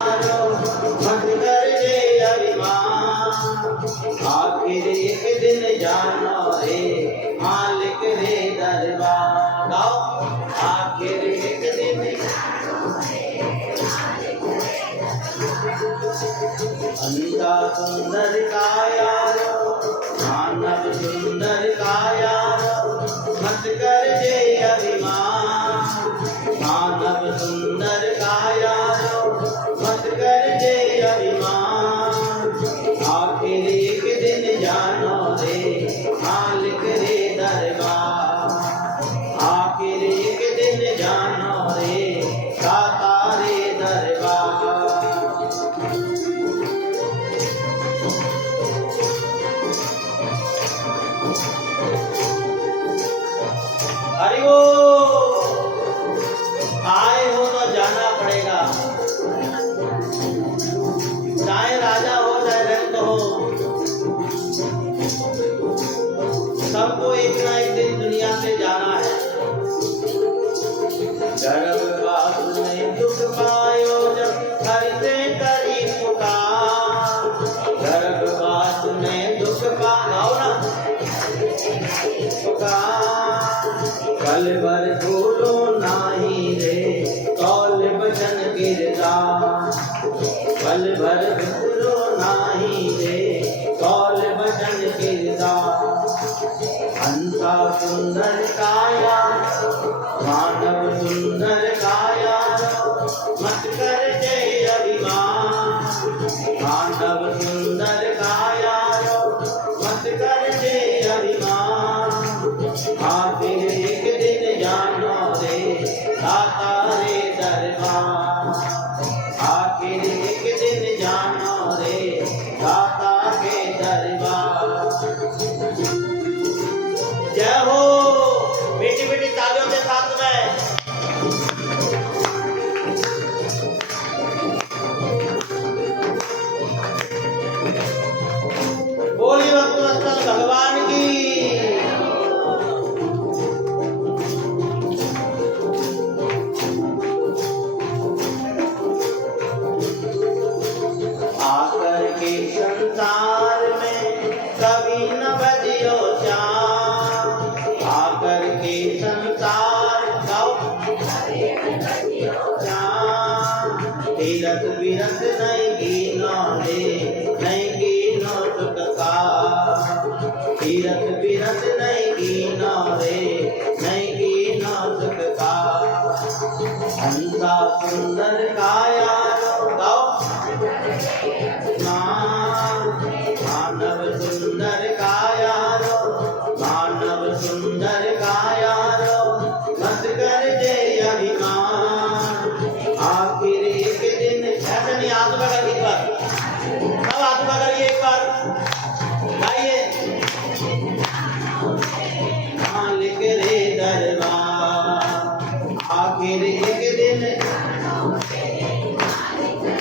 मत कर दे अभिमान, आखिर एक दिन जाना रे मालिक रे दरबार। आखिर एक दिन अंधा सुंदर काया मानव सुंदर काया, मत कर दे अभिमान, मानव सुंदर काया मत कर दे अभिमान, आखिर एक दिन जानो रे मालिक रे दरबार, आखिर एक दिन जानो रे दाता रे दरबार। हरि आए हो तो जाना पड़ेगा, चाहे राजा हो चाहे रंग हो, सबको एक ना एक दिन दुनिया से जाना है। गर्भवास में दुख पायो जब घर से करी पुकार, गर्भवास में दुख पाओ ना पुकार, कल भर भूलो नाही रे कौल बचन गिरदार, कल भर भूलो नाही रे कौल बचन गिरदार। हंसा सुंदर काया मानव सुंदर काया, मत कर दे अभिमान, मानव सुंदर काया मत कर दे अभिमान, आखिर एक दिन जानो रे दाता रे दरबार, आखिर एक दिन जानो रे दाता के दरबार। जय हो, मीठी मीठी तालियों के साथ में बोली भक्तवत्सल भगवान की। आकर के संसार में कभी न बजियो चाँद, आकर के संसार चाँद, तीरथ बिरथ नहीं गिनो रे नहीं गिनो सुख का, तीरथ बिरथ नहीं गिनो रे नहीं गिनो सुख का। हंसा सुंदर काया गाओ मानव सुंदर काया मानव सुंदर काया मत कर दे अभिमान, आखिर एक दिन। ऐसे नहीं हाथ पकड़ एक बार, सब हाथ पकड़िए एक बार गाइए। मालिक रे दरबार, आखिर एक दिन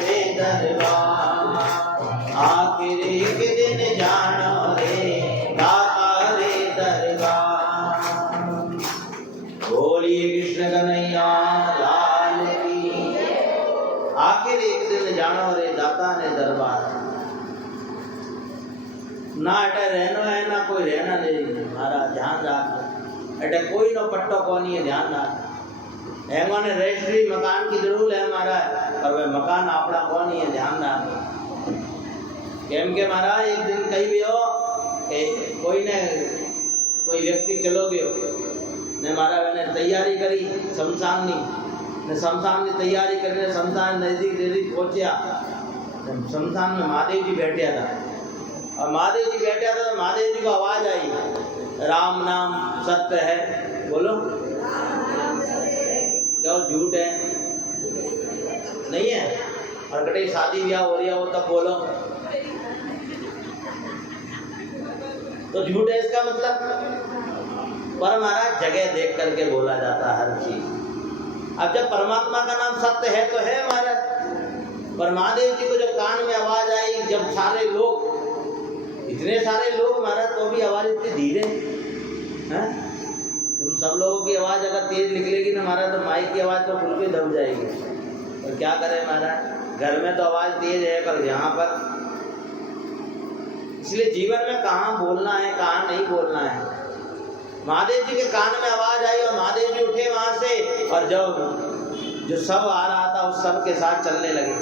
रे दरबार, आखिर एक दिन जानो रे दाता रे दरबार। बोलिए कृष्ण कन्हैया लाल की। आखिर एक दिन जानो रे दाता ने दरबार, ना अटे रहनो है ना कोई रहना नहीं महाराज, ध्यान रख अटे कोई नो पट्टो कोनी है, ध्यान रख। हेंगो ने रजिस्ट्री मकान की जरूर है महाराज, पर वह मकान आपड़ा कोनी है, ध्यान रख। केम के महाराज एक दिन कहीं भी हो कोई व्यक्ति चलो गयो ने महाराज मैंने तैयारी करी शमशान ने शमशान की तैयारी करने शमशान नजदीक पहुंचा, शमशान में महादेव जी बैठा था, और महादेव जी बैठा था तो महादेव जी को आवाज आई, राम नाम सत्य है, बोलो क्या झूठ है नहीं है, और कहीं शादी ब्याह हो रही हो तब बोलो तो झूठ है इसका मतलब। पर महाराज जगह देख करके बोला जाता है हर चीज। अब जब परमात्मा का नाम सत्य है तो है महाराज, पर महादेव जी को जब कान में आवाज आई, जब सारे लोग इतने सारे लोग महाराज तो भी आवाज इतनी धीरे हैं, तुम सब लोगों की आवाज़ अगर तेज निकलेगी ना महाराज तो माइक की आवाज़ तो बिल्कुल दब जाएगी। और क्या करें महाराज, घर में तो आवाज तेज है पर यहाँ पर, इसलिए जीवन में कहाँ बोलना है कहाँ नहीं बोलना है। महादेव जी के कान में आवाज आई और महादेव जी उठे वहां से, और जो सब आ रहा था उस सब के साथ चलने लगे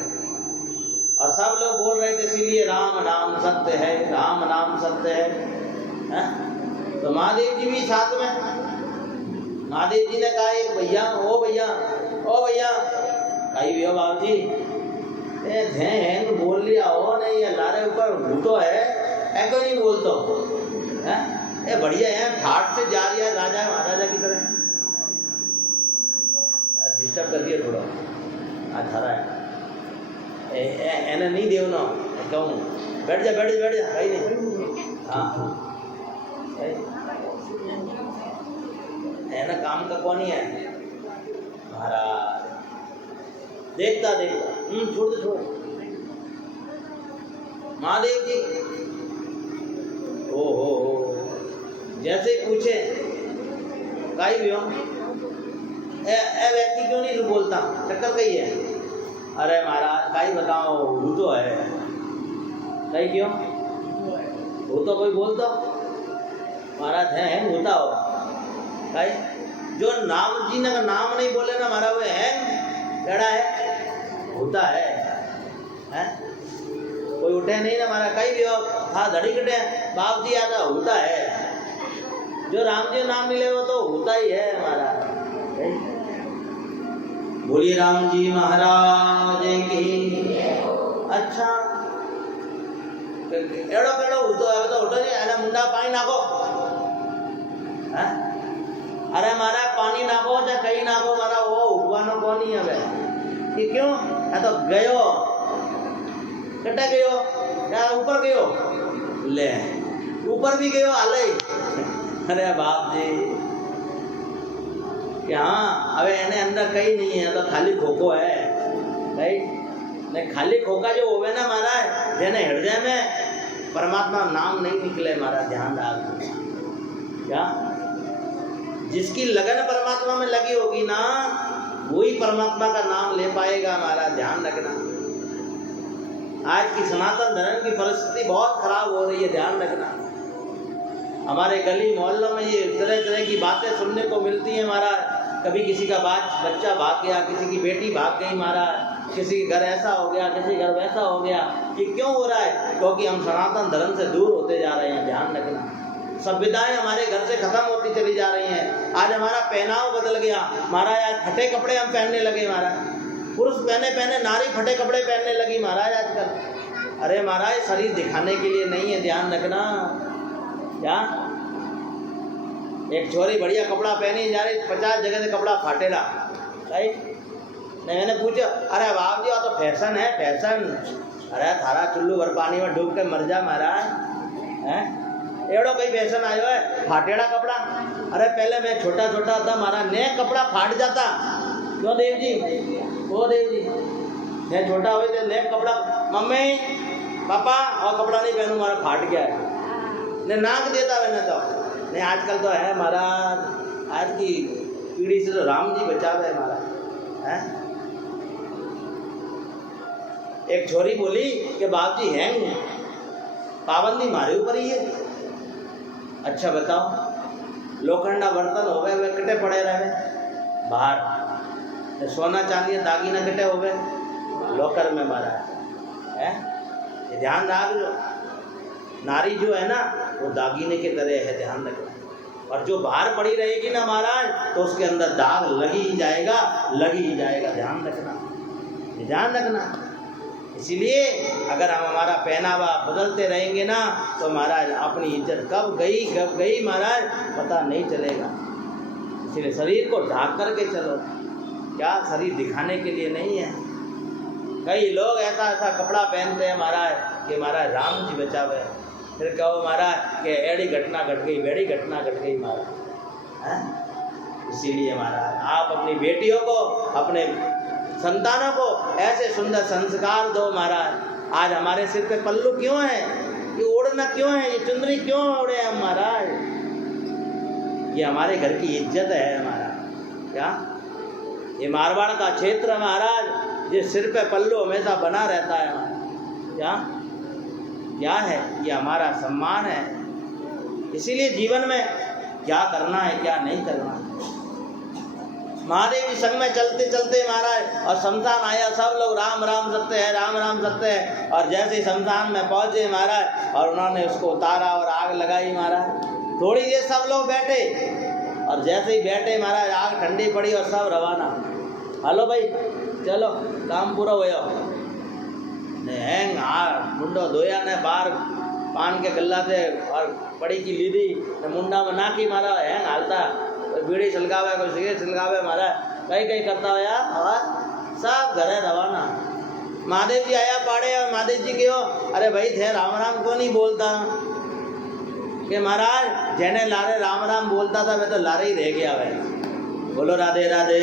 और सब लोग बोल रहे थे, इसीलिए राम नाम सत्य है, राम नाम सत्य है? तो महादेव जी भी साथ में। महादेव जी ने कहा एक भैया, ओ भैया ओ भैया, कही भैया बाबू जी ध्यान बोल लिया हो नहीं, लारे ऊपर भूतो है क्यों नहीं बोलते है? ये बढ़िया है, ठाट से जा रही है राजा महाराजा की तरह। डिस्टर्ब कर दिया थोड़ा आज थारा है एने नहीं देवना कहूँ, बैठ जा बैठ जा बैठ जा, कहीं नहीं। हाँ है ना, काम का कौन ही है महाराज, देखता देखता छोड़ दे छोड़। महादेव जी ओ जैसे ही पूछे काई भी हो व्यक्ति क्यों नहीं बोलता, चक्कर कही है? अरे महाराज काई बताओ, भूतो है। कही क्यों भूतो कोई बोलता महाराज है भूता हो भाई, जो नाम जी ने नाम नहीं बोले ना महाराज वो है लड़ा है होता है हैं? कोई उठे नहीं ना महाराज, कई भी हो हाँ धड़ी कटे बाप जी आता होता है, जो राम जी नाम मिले वो तो होता ही है महाराज। बोलिए राम जी महाराज की। अच्छा एड़ो केड़ो होतो है तो उठो नहीं, अरे मुंडा पानी नाखो हैं? अरे मारा पानी नाखो या कहीं नाखो, मारा वो उठवानो कौन ही है कि क्यों है? तो गयो कटा गयो या ऊपर गयो ले ऊपर भी गयो हाले। अरे बाप जी कि हाँ अबे एने अंदर कहीं नहीं है, तो खाली खोखो है भाई। नहीं खाली खोखा जो होवे ना महाराज, जेने हृदय में परमात्मा नाम नहीं निकले महाराज, ध्यान डाल क्या, जिसकी लगन परमात्मा में लगी होगी ना वही परमात्मा का नाम ले पाएगा महाराज, ध्यान रखना। आज की सनातन धर्म की परिस्थिति बहुत खराब हो रही है, ध्यान रखना। हमारे गली मोहल्लों में ये तरह तरह की बातें सुनने को मिलती हैं महाराज। कभी किसी का बच्चा भाग गया, किसी की बेटी भाग गई महाराज, किसी के घर ऐसा हो गया, किसी के घर वैसा हो गया। ये क्यों हो रहा है? क्योंकि हम सनातन धर्म से दूर होते जा रहे हैं, ध्यान रखना। सभ्यताएं हमारे घर से खत्म होती चली जा रही हैं। आज हमारा पहनाव बदल गया महाराज, आज फटे कपड़े हम पहनने लगे महाराज, पुरुष पहने पहने नारी फटे कपड़े पहनने लगी महाराज आजकल। अरे महाराज शरीर दिखाने के लिए नहीं है, ध्यान रखना। क्या एक छोरी बढ़िया कपड़ा पहनी जा रही, 50 जगह से कपड़ा फाटेला राइट। मैंने पूछा अरे बाप जी तो फैशन है फैशन। अरे थारा चुल्लू भर पानी में डूब के मर जा महाराज हैं, एड़ो कई फैशन आयो है फाटेड़ा कपड़ा। अरे पहले मैं छोटा छोटा था महाराज, ने कपड़ा फाट जाता क्यों देव जी, वो देव जी मैं छोटा हुए थे ने कपड़ा, मम्मी पापा और कपड़ा नहीं पहनूं मारा फाट गया है, ने नाक देता है ना। तो नहीं आजकल तो है महाराज, आज की पीढ़ी से तो राम जी बचावे है महाराज हैं। एक छोरी बोली कि बाप जी हैं पाबंदी हमारे ऊपर ही है। अच्छा बताओ लोखंडा बर्तन हो गए वे कटे पड़े रहे बाहर, सोना चांदी दागीना कटे हो गए लॉकर में महाराज है। ध्यान रख, जो नारी जो है ना वो दागीने की तरह है, ध्यान रखना। और जो बाहर पड़ी रहेगी ना महाराज तो उसके अंदर दाग लगी ही जाएगा, लगी ही जाएगा, ध्यान रखना, ध्यान रखना। इसीलिए अगर हम हमारा पहनावा बदलते रहेंगे ना तो महाराज अपनी इज्जत कब गई महाराज पता नहीं चलेगा। इसलिए शरीर को ढाक करके चलो, क्या शरीर दिखाने के लिए नहीं है। कई लोग ऐसा ऐसा कपड़ा पहनते हैं महाराज कि महाराज राम जी बचावे, फिर कहो महाराज कि एड़ी घटना घट गई, बेड़ी घटना घट गई महाराज हैं। इसीलिए महाराज आप अपनी बेटियों को, अपने संतानों को ऐसे सुंदर संस्कार दो महाराज। आज हमारे सिर पे पल्लू क्यों है, ये ओढ़ना क्यों है, ये चुंदरी क्यों ओढ़े हम महाराज, ये हमारे घर की इज्जत है महाराज। क्या ये मारवाड़ का क्षेत्र महाराज, ये सिर पे पल्लू हमेशा बना रहता है क्या क्या है? ये हमारा सम्मान है। इसीलिए जीवन में क्या करना है क्या नहीं करना है। महादेव जी संग में चलते चलते महाराज और शमशान आया, सब लोग राम राम सत्य है, राम राम सत्य है। और जैसे ही शमशान में पहुंचे महाराज और उन्होंने उसको उतारा और आग लगाई महाराज। थोड़ी देर सब लोग बैठे और जैसे ही बैठे महाराज आग ठंडी पड़ी और सब रवाना। हेलो भाई चलो काम पूरा हो हैंग मुंडो धोया ने बाहर पान के गल्ला से और पड़ी की लीधी मुंडा में नाकी मारा हैंग हालता, कोई बीड़ी छलकावे कोई सिगरेट छलकावे मारा कहीं कहीं करता हो यार। और सब घरे रवाना। महादेव जी आया पाड़े और महादेव जी क्यों अरे भाई थे राम राम क्यों नहीं बोलता कि महाराज जैने लारे राम राम बोलता था मैं तो लारे ही रह गया भाई। बोलो राधे राधे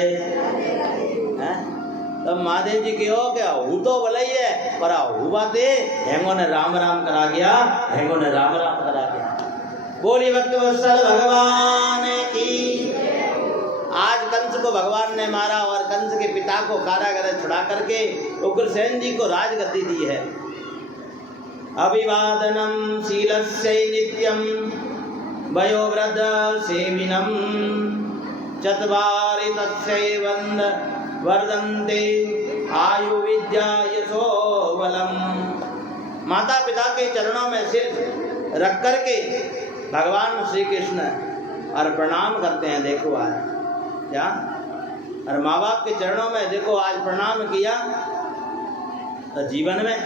हैं। तब महादेव जी क्यों क्या हूँ तो भला ही है पर हूँ बाते हेंगो ने राम राम करा गया, हेंगो ने राम राम करा गया। बोली भक्त वत्सल भगवान की। आज कंस को भगवान ने मारा और कंस के पिता को कारागार छुड़ा करके उग्रसेन जी को राजगद्दी दी है। अभिवादनम शीलस्य नित्यम वयोवृद्ध सेविनम चत्वारि तस्य वंद वर्धन्ते आयु विद्या यशो बलम। माता पिता के चरणों में सिर रख करके भगवान श्री कृष्ण और प्रणाम करते हैं। देखो आज क्या और माँ बाप के चरणों में देखो आज प्रणाम किया तो जीवन में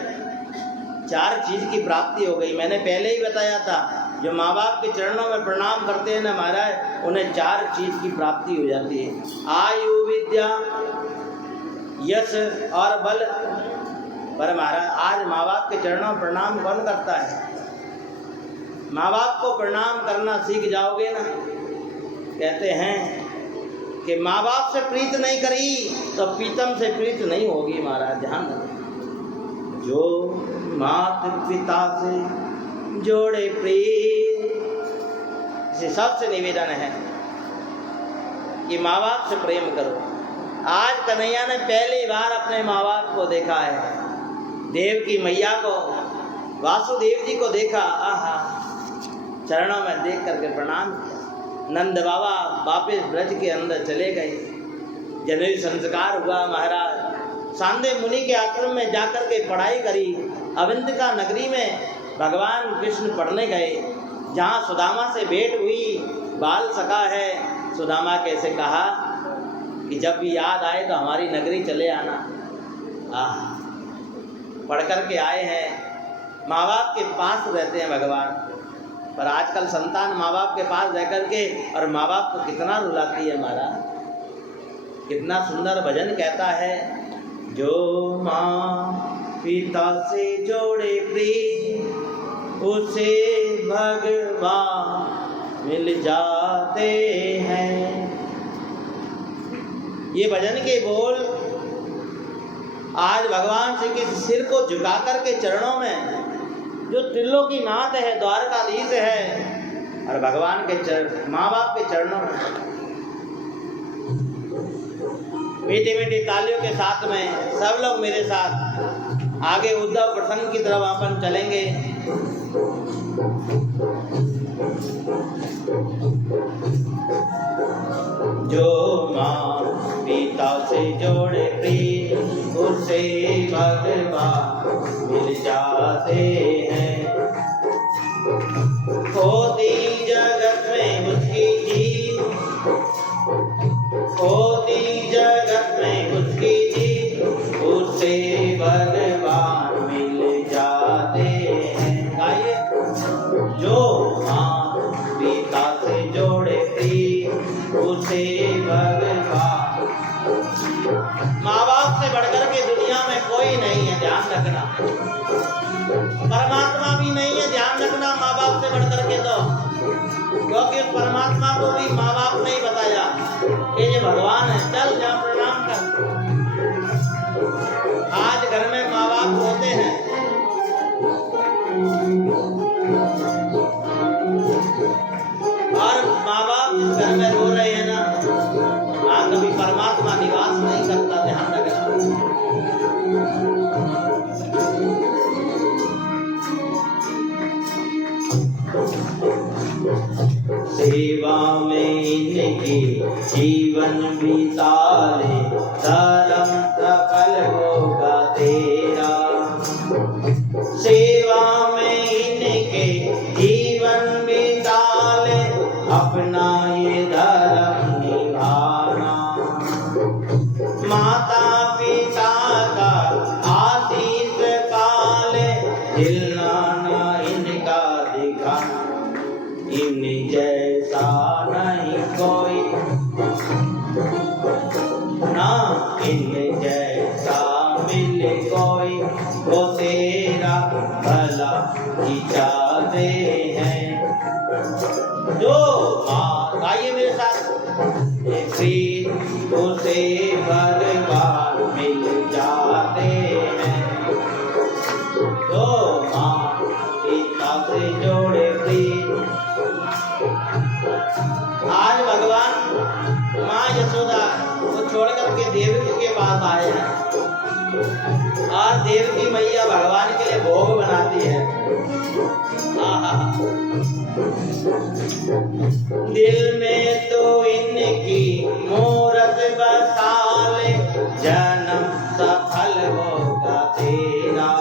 4 चीज की प्राप्ति हो गई। मैंने पहले ही बताया था जो माँ बाप के चरणों में प्रणाम करते हैं ना महाराज उन्हें 4 चीज की प्राप्ति हो जाती है। आयु विद्या यश और बल। पर महाराज आज माँ बाप के चरणों में प्रणाम कौन करता है? माँ बाप को प्रणाम करना सीख जाओगे ना। कहते हैं कि माँ बाप से प्रीत नहीं करी तो प्रीतम से प्रीत नहीं होगी। महाराज ध्यान रखो। जो माता पिता से जोड़े प्रीत, इसे सबसे निवेदन है कि माँ बाप से प्रेम करो। आज कन्हैया ने पहली बार अपने माँ बाप को देखा है। देव की मैया को वासुदेव जी को देखा। आहा चरणों में देख करके प्रणाम किया। नंद बाबा वापिस ब्रज के अंदर चले गए। जनेऊ संस्कार हुआ महाराज। सांदे मुनि के आश्रम में जाकर के पढ़ाई करी। अवंतिका नगरी में भगवान कृष्ण पढ़ने गए जहाँ सुदामा से भेंट हुई। बाल सखा है। सुदामा कैसे कहा कि जब भी याद आए तो हमारी नगरी चले आना। पढ़ कर के आए हैं। माँ बाप के पास रहते हैं भगवान। पर आजकल संतान माँ बाप के पास रह कर के और माँ बाप को कितना रुलाती है। हमारा कितना सुंदर भजन कहता है। जो माँ पिता से जोड़े प्रीत उसे भगवान मिल जाते हैं। ये भजन के बोल आज भगवान श्री के सिर को झुका करके चरणों में जो त्रिलोकीनाथ है द्वारकाधीश है और भगवान के माँ बाप के चरणों में मीठी मीठी तालियों के साथ में सब लोग मेरे साथ आगे उद्धव प्रसंग की तरफ अपन चलेंगे। जो माँ पिता से जोड़े प्रीत उसे भगवान मिल जाते हैं। होती जगत में उसकी जीत, होती जगत में उसकी जीत उसे भगवान मिल जाते हैं। गाइए। जो माँ पिता से जोड़े प्रीत उसे भगवान। माँ बाप से बढ़कर के दुनिया में कोई नहीं है। ध्यान रखना। परमात्मा भी नहीं है। ध्यान रखना। माँ बाप से बढ़कर के तो क्योंकि उस परमात्मा को भी माँ बाप ने ही बताया कि ये भगवान है। चल जा प्रणाम कर। आज घर में माँ बाप होते हैं और माँ बाप जिस घर में रो रहे हैं ना वहाँ कभी परमात्मा निवास नहीं करता। ध्यान रखना। सेवा में इनकी जीवन बिता ले, धर्म सफल होगा तेरा। सेवा में इनके जीवन बिता ले, अपना ये धर्म निभाना। माता पिता का आशीष पाले, हिलना ना इनका दिखा, इन जैसा नहीं कोई ना, इन जैसा मिले कोई, वो तेरा भला ही चाहते हैं। जो माँ, गाइए मेरे साथ, प्रीत उसे भगवान मिल जाते हैं। जो माँ पिता से जोड़े प्रीत, आज भगवान माँ यशोदा को छोड़ करके देवकी के पास आए हैं और देवकी मैया भगवान के लिए भोग बनाती है। दिल में तो इनकी मूरत बसा ले, जन्म सफल होगा तेरा।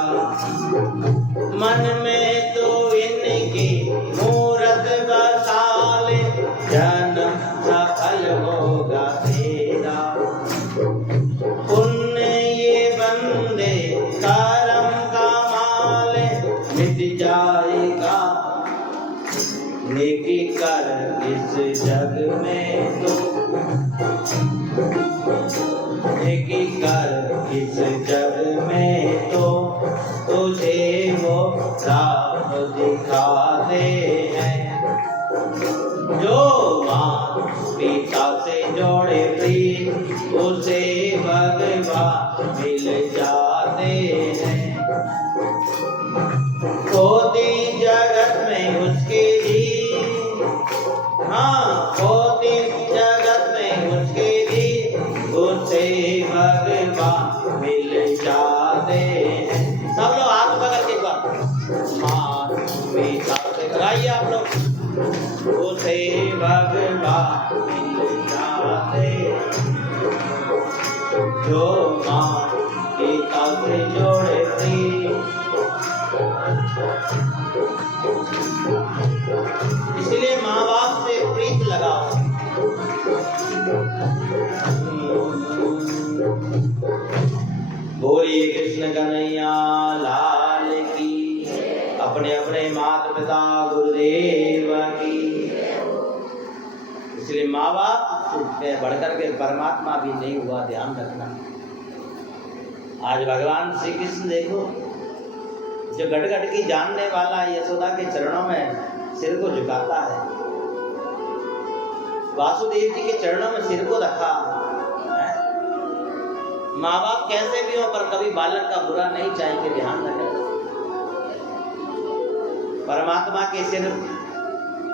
मन में तो इनकी मूरत बसा ले, जन्म सफल होगा तेरा। पुण्य ये बंदे करम का माल, मिट जाएगा नेकी कर इस जग में तो, नेकी कर इस जग में तो, तुझे वो राह दिखाते हैं। जो माँ पिता से जोड़े प्रीत, उसे भगवान मिल जाते हैं। खोदी जगत में उसके दी, हाँ खोदी जगत में उसके दी, उसे भगवान मिल जाते हैं। सब लोग हाथ पकड़ के बात, माँ पिता से कराइए आप लोग, उसे भगवान मिल जाते हैं। जो माँ पिता से जोड़े प्रीत, इसलिए माँ बाप से प्रीत लगाओ। बोलिए कृष्ण कन्हैया लाल की, अपने अपने माता पिता गुरुदेव की। इसलिए माँ बाप में बढ़कर के परमात्मा भी नहीं हुआ, ध्यान रखना। आज भगवान श्री कृष्ण देखो, जो घट घट की जानने वाला यशोदा के चरणों में सिर को झुकाता है, वासुदेव जी के चरणों में सिर को रखा है। माँ बाप कैसे भी हो पर कभी बालक का बुरा नहीं चाहेंगे, ध्यान रखें। परमात्मा के सिर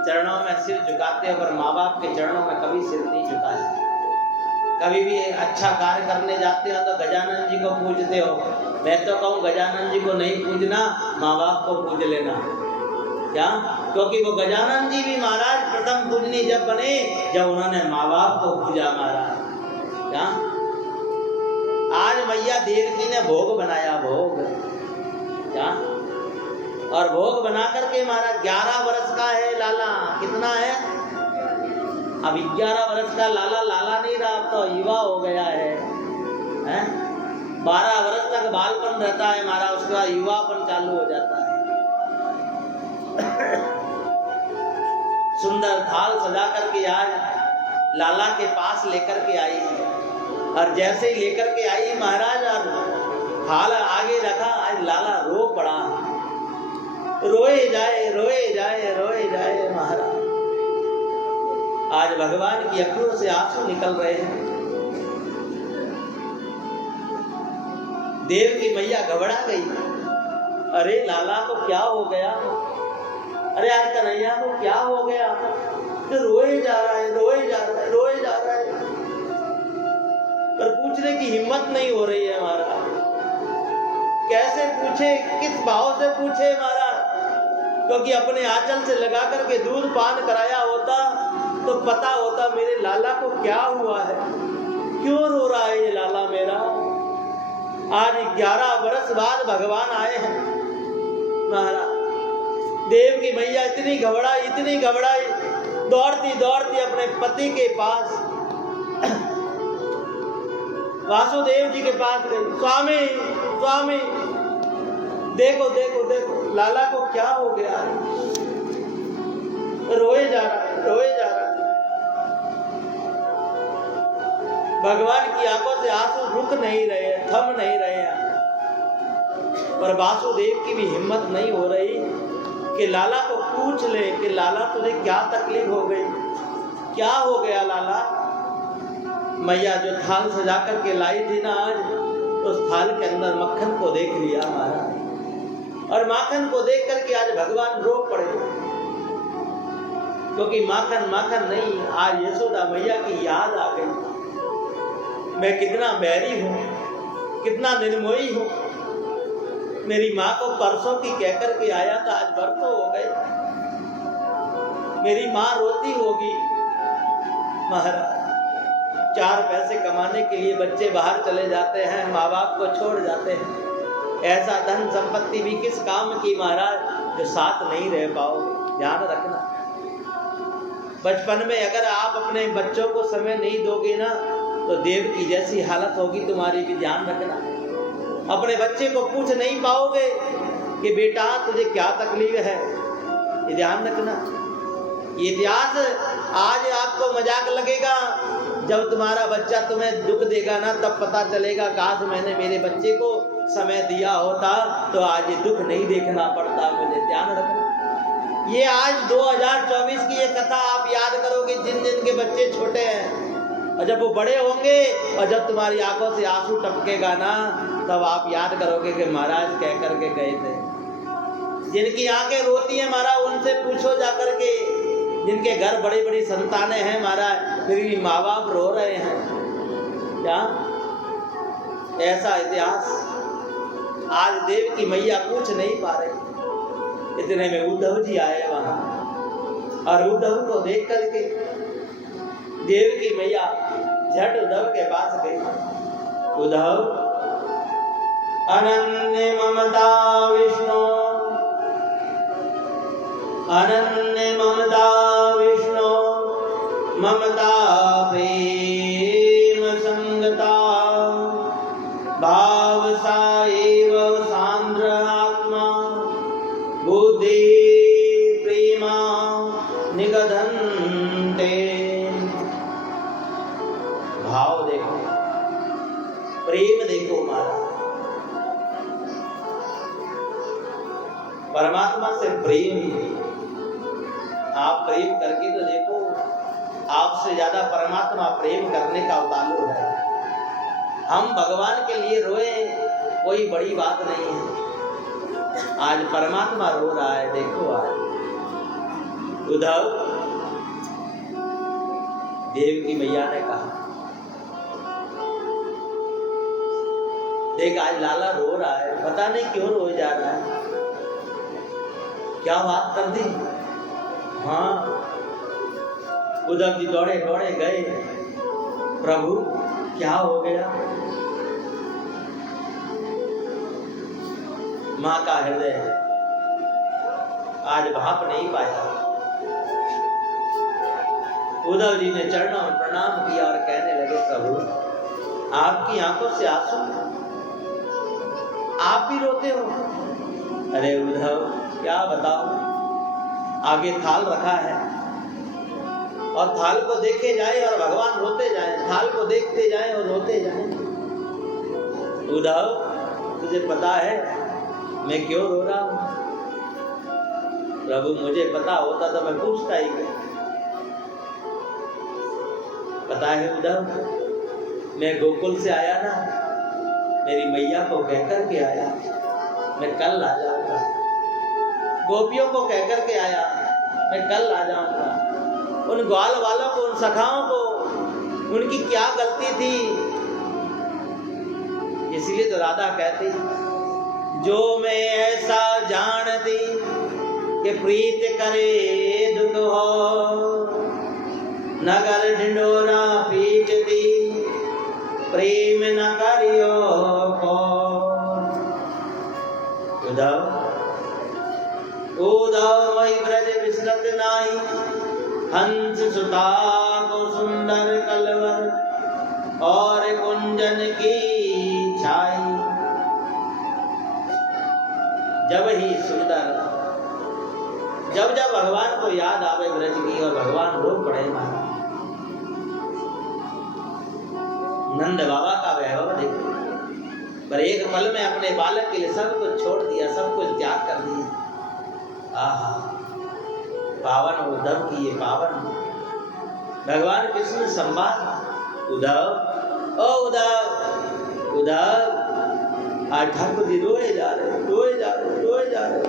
चरणों में सिर झुकाते हो पर माँ बाप के चरणों में कभी सिर नहीं झुकाए। कभी भी अच्छा कार्य करने जाते हो तो गजानन जी को पूजते हो। मैं तो कहूँ गजानन जी को नहीं पूजना, माँ बाप को पूज लेना। क्या? क्योंकि वो गजानन जी भी महाराज प्रथम पूजनी जब बने, जब उन्होंने माँ बाप को पूजा महाराज। क्या? आज मैया देवकी ने भोग बनाया, भोग। क्या? और भोग बना करके महाराज 11 वर्ष का है लाला। कितना है? अब 11 वर्ष का लाला लाला नहीं रहा, अब तो युवा हो गया है, हैं? 12 वर्ष तक बालपन रहता है हमारा, उसके बाद युवापन चालू हो जाता है। सुंदर थाल सजा करके आज लाला के पास लेकर के आई, और जैसे ही लेकर के आई महाराज और थाल आगे रखा, आज लाला रो पड़ा। रोए जाए रोए जाए रोए जाए महाराज। आज भगवान की अखरों से आंसू निकल रहे हैं। देव की मैया घबरा गई, अरे लाला को क्या हो गया, अरे आज कन्हैया को क्या हो गया, तो रोए जा रहा है, रोए जा रहा है, रोए जा रहा है, पर पूछने की हिम्मत नहीं हो रही है महाराज। कैसे पूछे, किस भाव से पूछे महाराज? क्योंकि अपने आंचल से लगा करके दूध पान कराया होता तो पता होता मेरे लाला को क्या हुआ है, क्यों रो रहा है ये लाला मेरा। आज 11 वर्ष बाद भगवान आए हैं महाराज। देव की मैया इतनी घबराई, दौड़ती दौड़ती अपने पति के पास वासुदेव जी के पास गई। स्वामी स्वामी देखो देखो देखो लाला को क्या हो गया, रोए जा रहा। भगवान की आंखों से आंसू रुक नहीं रहे, थम नहीं रहे हैं। पर वासुदेव की भी हिम्मत नहीं हो रही कि लाला को पूछ ले कि लाला तुझे क्या तकलीफ हो गई, क्या हो गया लाला। मैया जो थाल सजा करके लाई थी ना आज, उस थाल के अंदर मक्खन को देख लिया महाराज, और माखन को देख करके आज भगवान रो पड़े। क्योंकि माखन नहीं, आज यशोदा मैया की याद आ गई। मैं कितना बैरी हूँ, कितना निर्मोही हूँ। मेरी माँ को परसों की कह करके आया था, आज बरसों हो गए। मेरी माँ रोती होगी महाराज। 4 पैसे कमाने के लिए बच्चे बाहर चले जाते हैं, माँ बाप को छोड़ जाते हैं। ऐसा धन संपत्ति भी किस काम की महाराज, जो साथ नहीं रह पाओगे। ध्यान रखना, बचपन में अगर आप अपने बच्चों को समय नहीं दोगे ना, तो देव की जैसी हालत होगी तुम्हारी भी। ध्यान रखना, अपने बच्चे को पूछ नहीं पाओगे कि बेटा तुझे क्या तकलीफ है, ये ध्यान रखना। ये इतिहास आज आपको मजाक लगेगा, जब तुम्हारा बच्चा तुम्हें दुख देगा ना, तब पता चलेगा काश मैंने मेरे बच्चे को समय दिया होता तो आज ये दुख नहीं देखना पड़ता मुझे। ध्यान रखना, ये आज 2024 की ये कथा आप याद करोगे जिन जिन के बच्चे छोटे हैं, और जब वो बड़े होंगे और जब तुम्हारी आंखों से आंसू टपकेगा ना, तब आप याद करोगे कि महाराज कह करके गए थे। जिनकी आंखें रोती हैं महाराज, उनसे पूछो जाकर के, जिनके घर बड़ी बड़ी संतानें हैं महाराज, फिर भी माँ बाप रो रहे हैं। क्या ऐसा इतिहास आज देव की मैया पूछ नहीं पा रही। इतने में उद्धव जी आए वहां, और उद्धव को देख करके देव की मैया झट उद्धव के पास गई। उद्धव, अनन्य ममता विष्णु, अनन्य ममता विष्णु, ममता प्रेम संगता, भाव सा एव सांद्र आत्मा, बुद्धि प्रेमा निगधन्ते। भाव देखो, प्रेम देखो महाराज, परमात्मा से प्रेम। आप प्रेम करके तो देखो, आपसे ज्यादा परमात्मा प्रेम करने का उतारू है। हम भगवान के लिए रोए, कोई बड़ी बात नहीं है। आज परमात्मा रो रहा है, देखो आज। उद्धव, देव की मैया ने कहा, देख आज लाला रो रहा है, पता नहीं क्यों रोए जा रहा है, क्या बात कर दी। हाँ, उद्धव जी दौड़े दौड़े गए, प्रभु क्या हो गया। माँ का हृदय आज भाप नहीं पाया। उद्धव जी ने चरणों में प्रणाम किया और कहने लगे, प्रभु आपकी आंखों से आंसू, आप भी रोते हो। अरे उद्धव क्या बताओ, आगे थाल रखा है और थाल को देखे जाए और भगवान रोते जाए, थाल को देखते जाए और रोते जाए। उद्धव तुझे पता है मैं क्यों रो रहा हूं? प्रभु मुझे पता होता तो मैं पूछता ही क्यों। पता है उद्धव, मैं गोकुल से आया ना, मेरी मैया को कहकर के आया मैं कल आ जाऊंगा। गोपियों को कहकर के आया मैं कल आ जाऊंगा। उन ग्वाल वालों को, उन सखाओं को, उनकी क्या गलती थी? इसलिए तो राधा कहती, जो मैं ऐसा जानती कि कि प्रीत करे दुख हो, नगर ढिंडोरा पीटती प्रेम न करियो को। उद्धव उद्धव वही ब्रज विसरत नाई, हंस सुता को सुंदर कलवर और कुंजन की छाई। जब ही सुंदर, जब जब भगवान को याद आवे ब्रज की और भगवान रो पड़े मारा। नंद बाबा का वैभव देखो, पर एक पल में अपने बालक के लिए सब कुछ छोड़ दिया, सब कुछ त्याग कर दिया। आहा, पावन उद्धव की ये पावन भगवान कृष्ण संवाद। उद्धव, ओ उद्धव, उद्धव, आज ठाकुर जी रोए जा रहे, रोए जा रहे, रोए जा रहे।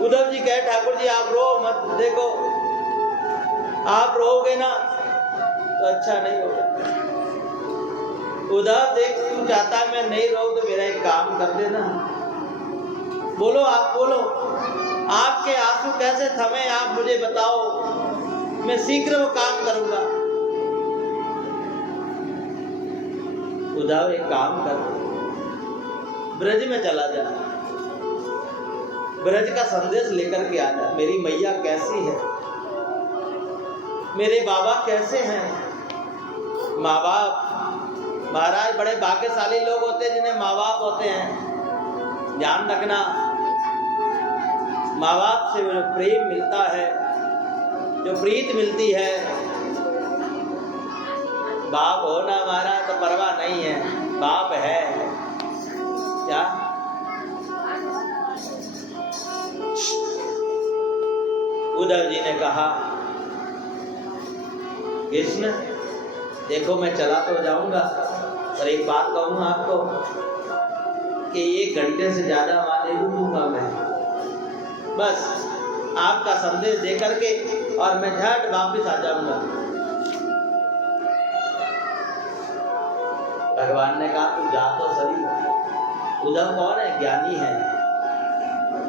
उद्धव जी कहे ठाकुर जी आप रो मत, देखो आप रोओगे ना तो अच्छा नहीं होगा। उद्धव देख, तू चाहता मैं नहीं रहूं तो मेरा एक काम कर देना। बोलो, आप बोलो, आपके आंसू कैसे थमे आप मुझे बताओ, मैं शीघ्र वो काम करूंगा। उद्धव एक काम कर, ब्रज में चला जा, ब्रज का संदेश लेकर के आ जा। मेरी मैया कैसी है, मेरे बाबा कैसे हैं। माँ बाप महाराज बड़े भाग्यशाली लोग होते हैं जिन्हें माँ बाप होते हैं। ध्यान रखना, माँ बाप से जो प्रेम मिलता है, जो प्रीत मिलती है, बाप हो ना हमारा तो परवाह नहीं है, बाप है क्या। उद्धव जी ने कहा कृष्ण देखो मैं चला तो जाऊंगा, पर एक बात कहूँ आपको कि 1 घंटे से ज्यादा वहां नहीं रुकूंगा मैं। बस आपका संदेश दे करके और मैं झट वापस आ जाऊंगा। भगवान ने कहा तू जा तो सही। उद्धव कौन है? ज्ञानी है,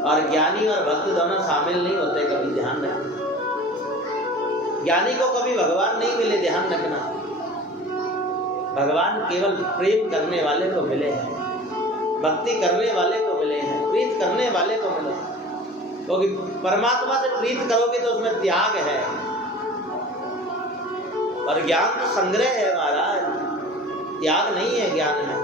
और ज्ञानी और भक्त दोनों शामिल नहीं होते, कभी ध्यान रखना। ज्ञानी को कभी भगवान नहीं मिले, ध्यान रखना। भगवान केवल प्रेम करने वाले को मिले हैं, भक्ति करने वाले को मिले हैं, प्रीत करने वाले को मिले हैं। क्योंकि परमात्मा से प्रीत करोगे तो उसमें त्याग है, और ज्ञान तो संग्रह है महाराज, त्याग नहीं है ज्ञान में।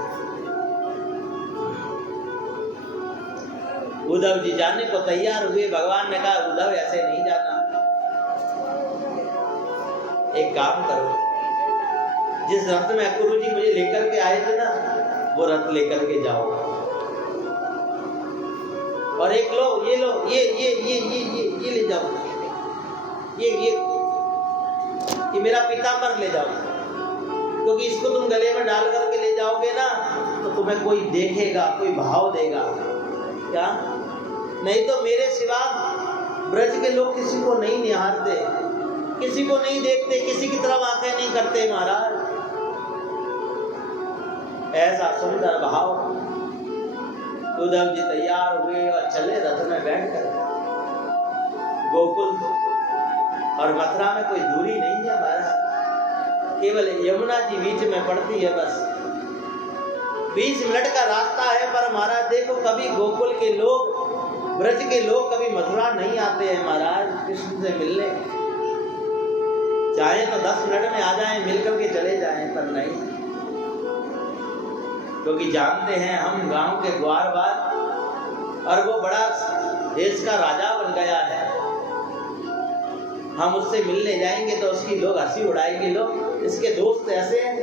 उद्धव जी जाने को तैयार हुए। भगवान ने कहा उद्धव ऐसे नहीं जाना, एक काम करो, जिस रथ में गुरु जी मुझे लेकर के आए थे ना, वो रथ लेकर के जाओ, और एक लो, ये लो, ये ले जाओ, ये मेरा पीताम्बर ले जाओ, क्योंकि इसको तुम गले में डाल करके ले जाओगे ना तो तुम्हें कोई देखेगा, कोई भाव देगा क्या। नहीं तो मेरे सिवा ब्रज के लोग किसी को नहीं निहारते, किसी को नहीं देखते, किसी की तरफ आंखें नहीं करते महाराज। ऐसा सुंदर भाव। उद्धव जी तैयार हुए और चले रथ में बैठकर। गोकुल और मथुरा में कोई दूरी नहीं है महाराज, केवल यमुना जी बीच में पड़ती है, बस 20 मिनट का रास्ता है। पर महाराज देखो, कभी गोकुल के लोग, ब्रज के लोग कभी मथुरा नहीं आते हैं महाराज कृष्ण से मिलने। चाहे तो 10 मिनट में आ जाएं, मिलकर के चले जाएं, पर नहीं, क्योंकि जानते हैं हम गांव के ग्वार बार, और वो बड़ा देश का राजा बन गया है। हम उससे मिलने जाएंगे तो उसकी लोग हंसी उड़ाएंगे, लोग इसके दोस्त ऐसे हैं,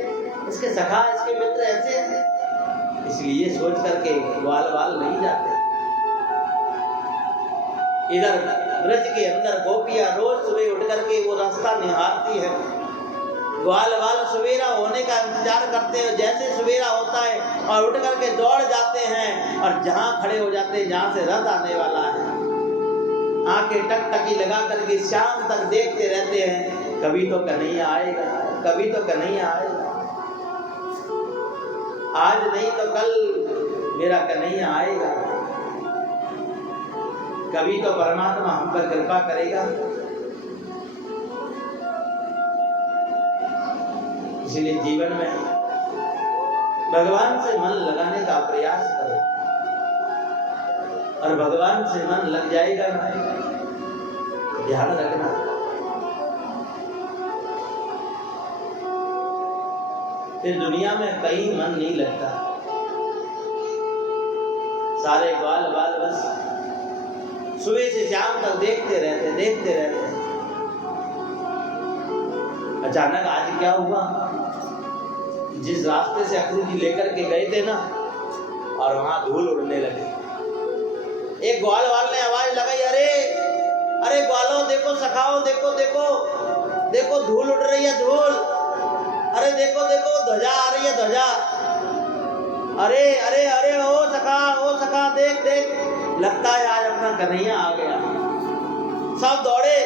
इसके सखा, इसके मित्र ऐसे हैं, इसलिए सोच करके ग्वाल बाल नहीं जाते। इधर ब्रज के अंदर गोपियां रोज सुबह उठ करके वो रास्ता निहारती है। ग्वाल बाल सवेरा होने का इंतजार करते हैं, जैसे सवेरा होता है और उठ करके दौड़ जाते हैं, और जहां खड़े हो जाते हैं जहां से रथ आने वाला है, आंखें टकटकी लगा करके शाम तक देखते रहते हैं, कभी तो कन्हैया आएगा, कभी तो कन्हैया आएगा। आज नहीं तो कल मेरा कन्हैया आएगा, कभी तो परमात्मा हम पर कृपा करेगा। इसलिए जीवन में भगवान से मन लगाने का प्रयास करो, और भगवान से मन लग जाएगा ना, ध्यान रखना। फिर दुनिया में कहीं मन नहीं लगता, सारे बाल बाल बस सुबह से शाम तक देखते रहते। अचानक आज क्या हुआ, जिस रास्ते से अक्रू जी लेकर के गए थे ना, और वहां धूल उड़ने लगी। एक ग्वाल वाल ने आवाज लगाई, अरे अरे ग्वालो देखो, सखाओ देखो देखो देखो, धूल उड़ रही है धूल, अरे देखो देखो ध्वजा आ रही है ध्वजा, अरे अरे अरे ओ सखा देख देख, लगता है आज अपना कन्हैया आ गया। सब दौड़े,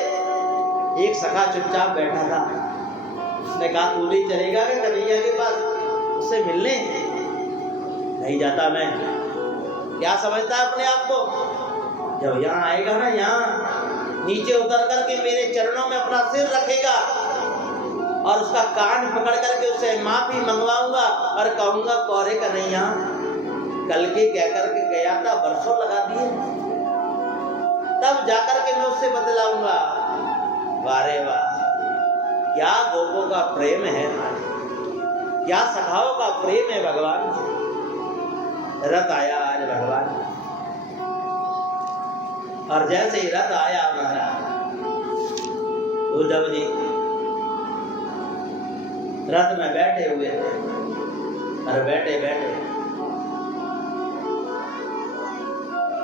एक सखा चुपचाप बैठा था। उसने कहा तू नहीं चलेगा क्या कन्हैया के पास उससे मिलने? नहीं जाता मैं। क्या समझता है अपने आप को? जब यहाँ आएगा ना, यहाँ नीचे उतर करके मेरे चरणों में अपना सिर रखेगा और उसका कान पकड़ करके उससे माफी मंगवाऊंगा और कहूंगा कौरे कन्हैया कल के कह करके गया था, बरसों लगा दिए, तब जाकर के मैं उससे बतलाऊंगा। वारे वाह, क्या गोपों का प्रेम है, क्या सखाओं का प्रेम है भगवान से। रथ आया आज भगवान, और जैसे ही रथ आया महाराज उद्धव जी रथ में बैठे हुए थे, और बैठे बैठे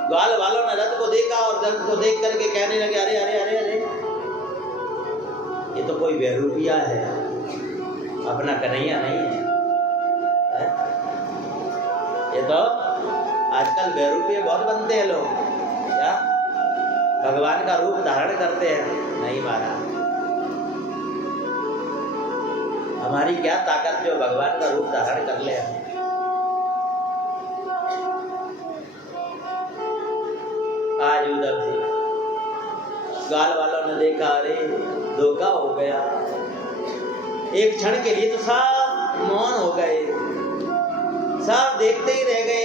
ग्वाल वालों ने रथ को देखा, और रथ को देख करके कहने लगे, अरे अरे अरे अरे, ये तो कोई बेरूपिया है, अपना कन्हैया नहीं है। ये तो आजकल बेरूपिये बहुत बनते हैं लोग, क्या भगवान का रूप धारण करते हैं? नहीं महाराज, हमारी क्या ताकत जो भगवान का रूप धारण कर ले। आज उद्धव जी गाल वालों ने देखा, अरे धोखा हो गया। एक क्षण के लिए तो सब मौन हो गए, सब देखते ही रह गए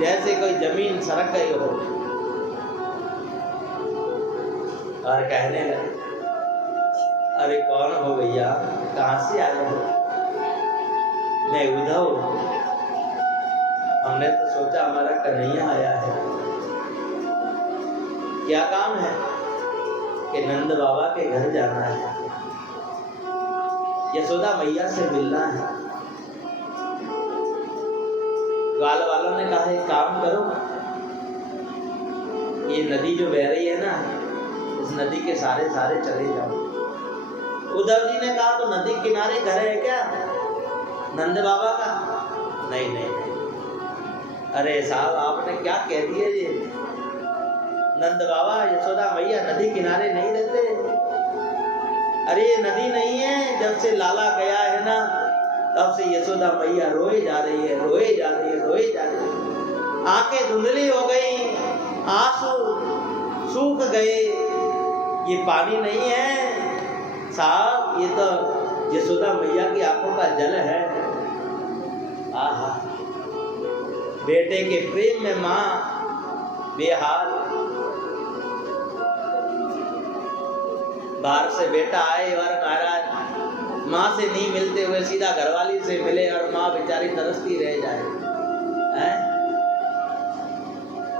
जैसे कोई जमीन सरक गई हो, और कहने लगे, अरे कौन हो भैया, कहां से आए हो? मैं उद्धव, हमने तो सोचा हमारा कन्हैया आया है। क्या काम है? कि नंद बाबा के घर जाना है, यशोदा मैया से मिलना है। ग्वाल वालों ने कहा एक काम करो, ये नदी जो बह रही है ना, इस नदी के सारे सारे चले जाओ। उद्धव जी ने कहा तो नदी किनारे घर है क्या नंद बाबा का? नहीं नहीं नहीं। अरे साहब आपने क्या कह दिया, ये नंद बाबा यशोदा मैया नदी किनारे नहीं रहते। अरे ये नदी नहीं है, जब से लाला गया है ना, तब से यशोदा मैया रोए जा रही है, रोए जा रही है, रोए जा रही है। आंखें धुंधली हो गई, आंसू सूख गए। ये पानी नहीं है साहब, ये तो यशोदा मैया की आंखों का जल है। आहा, बेटे के प्रेम में माँ बेहाल। बाहर से बेटा आए और महाराज माँ से नहीं मिलते हुए सीधा घरवाली से मिले, और माँ बेचारी तरसती रह जाए।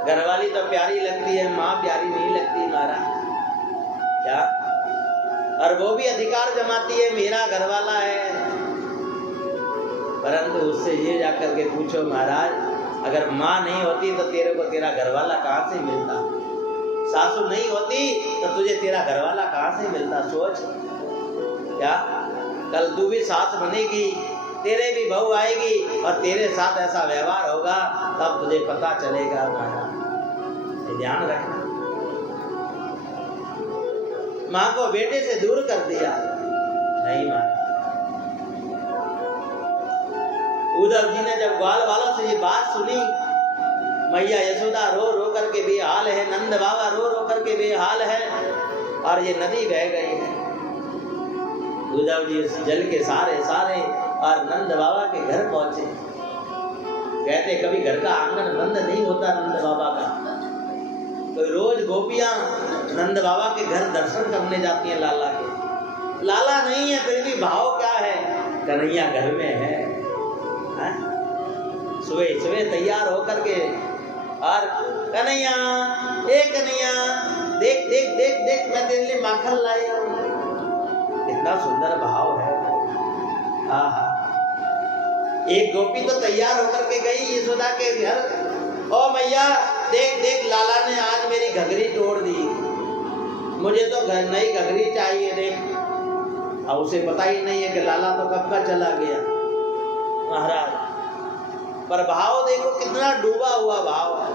घरवाली तो प्यारी लगती है, माँ प्यारी नहीं लगती महाराज। क्या? और वो भी अधिकार जमाती है, मेरा घरवाला है। परंतु उससे ये जाकर के पूछो महाराज, अगर माँ नहीं होती तो तेरे को तेरा घरवाला कहाँ से मिलता? सासू नहीं होती तो तुझे तेरा घरवाला कहाँ से मिलता? सोच। क्या कल तू भी सास बनेगी, तेरे भी बहू आएगी और तेरे साथ ऐसा व्यवहार होगा, तब तुझे पता चलेगा महाराज। ये ध्यान रखना। माँ को बेटे से दूर कर दिया, नहीं माँ। उद्धव जी ने जब ग्वाल वालों से ये बात सुनी, मैया यशोदा रो रो करके बेहाल है, नंद बाबा रो रो करके बेहाल है और ये नदी बह गई है। उद्धव जी उस जल के सारे सारे और नंद बाबा के घर पहुंचे। कहते कभी घर का आंगन बंद नहीं होता नंद बाबा का, तो रोज गोपियां नंद बाबा के घर दर्शन करने जाती हैं लाला के। लाला नहीं है फिर भी भाव क्या है, कन्हैया घर में है। सुबह सुबह तैयार होकर के और कन्हैया, ए कन्हैया, देख देख देख देख मैं तेरे लिए माखन लाई हूं। कितना सुंदर भाव है। आहा, एक गोपी तो तैयार होकर के गई यशोदा के घर, ओ मैया देख देख लाला ने आज मेरी घघरी तोड़ दी, मुझे तो नई घघरी चाहिए। देख, अब उसे पता ही नहीं है कि लाला तो कब का चला गया महाराज। पर भाव देखो कितना डूबा हुआ भाव है।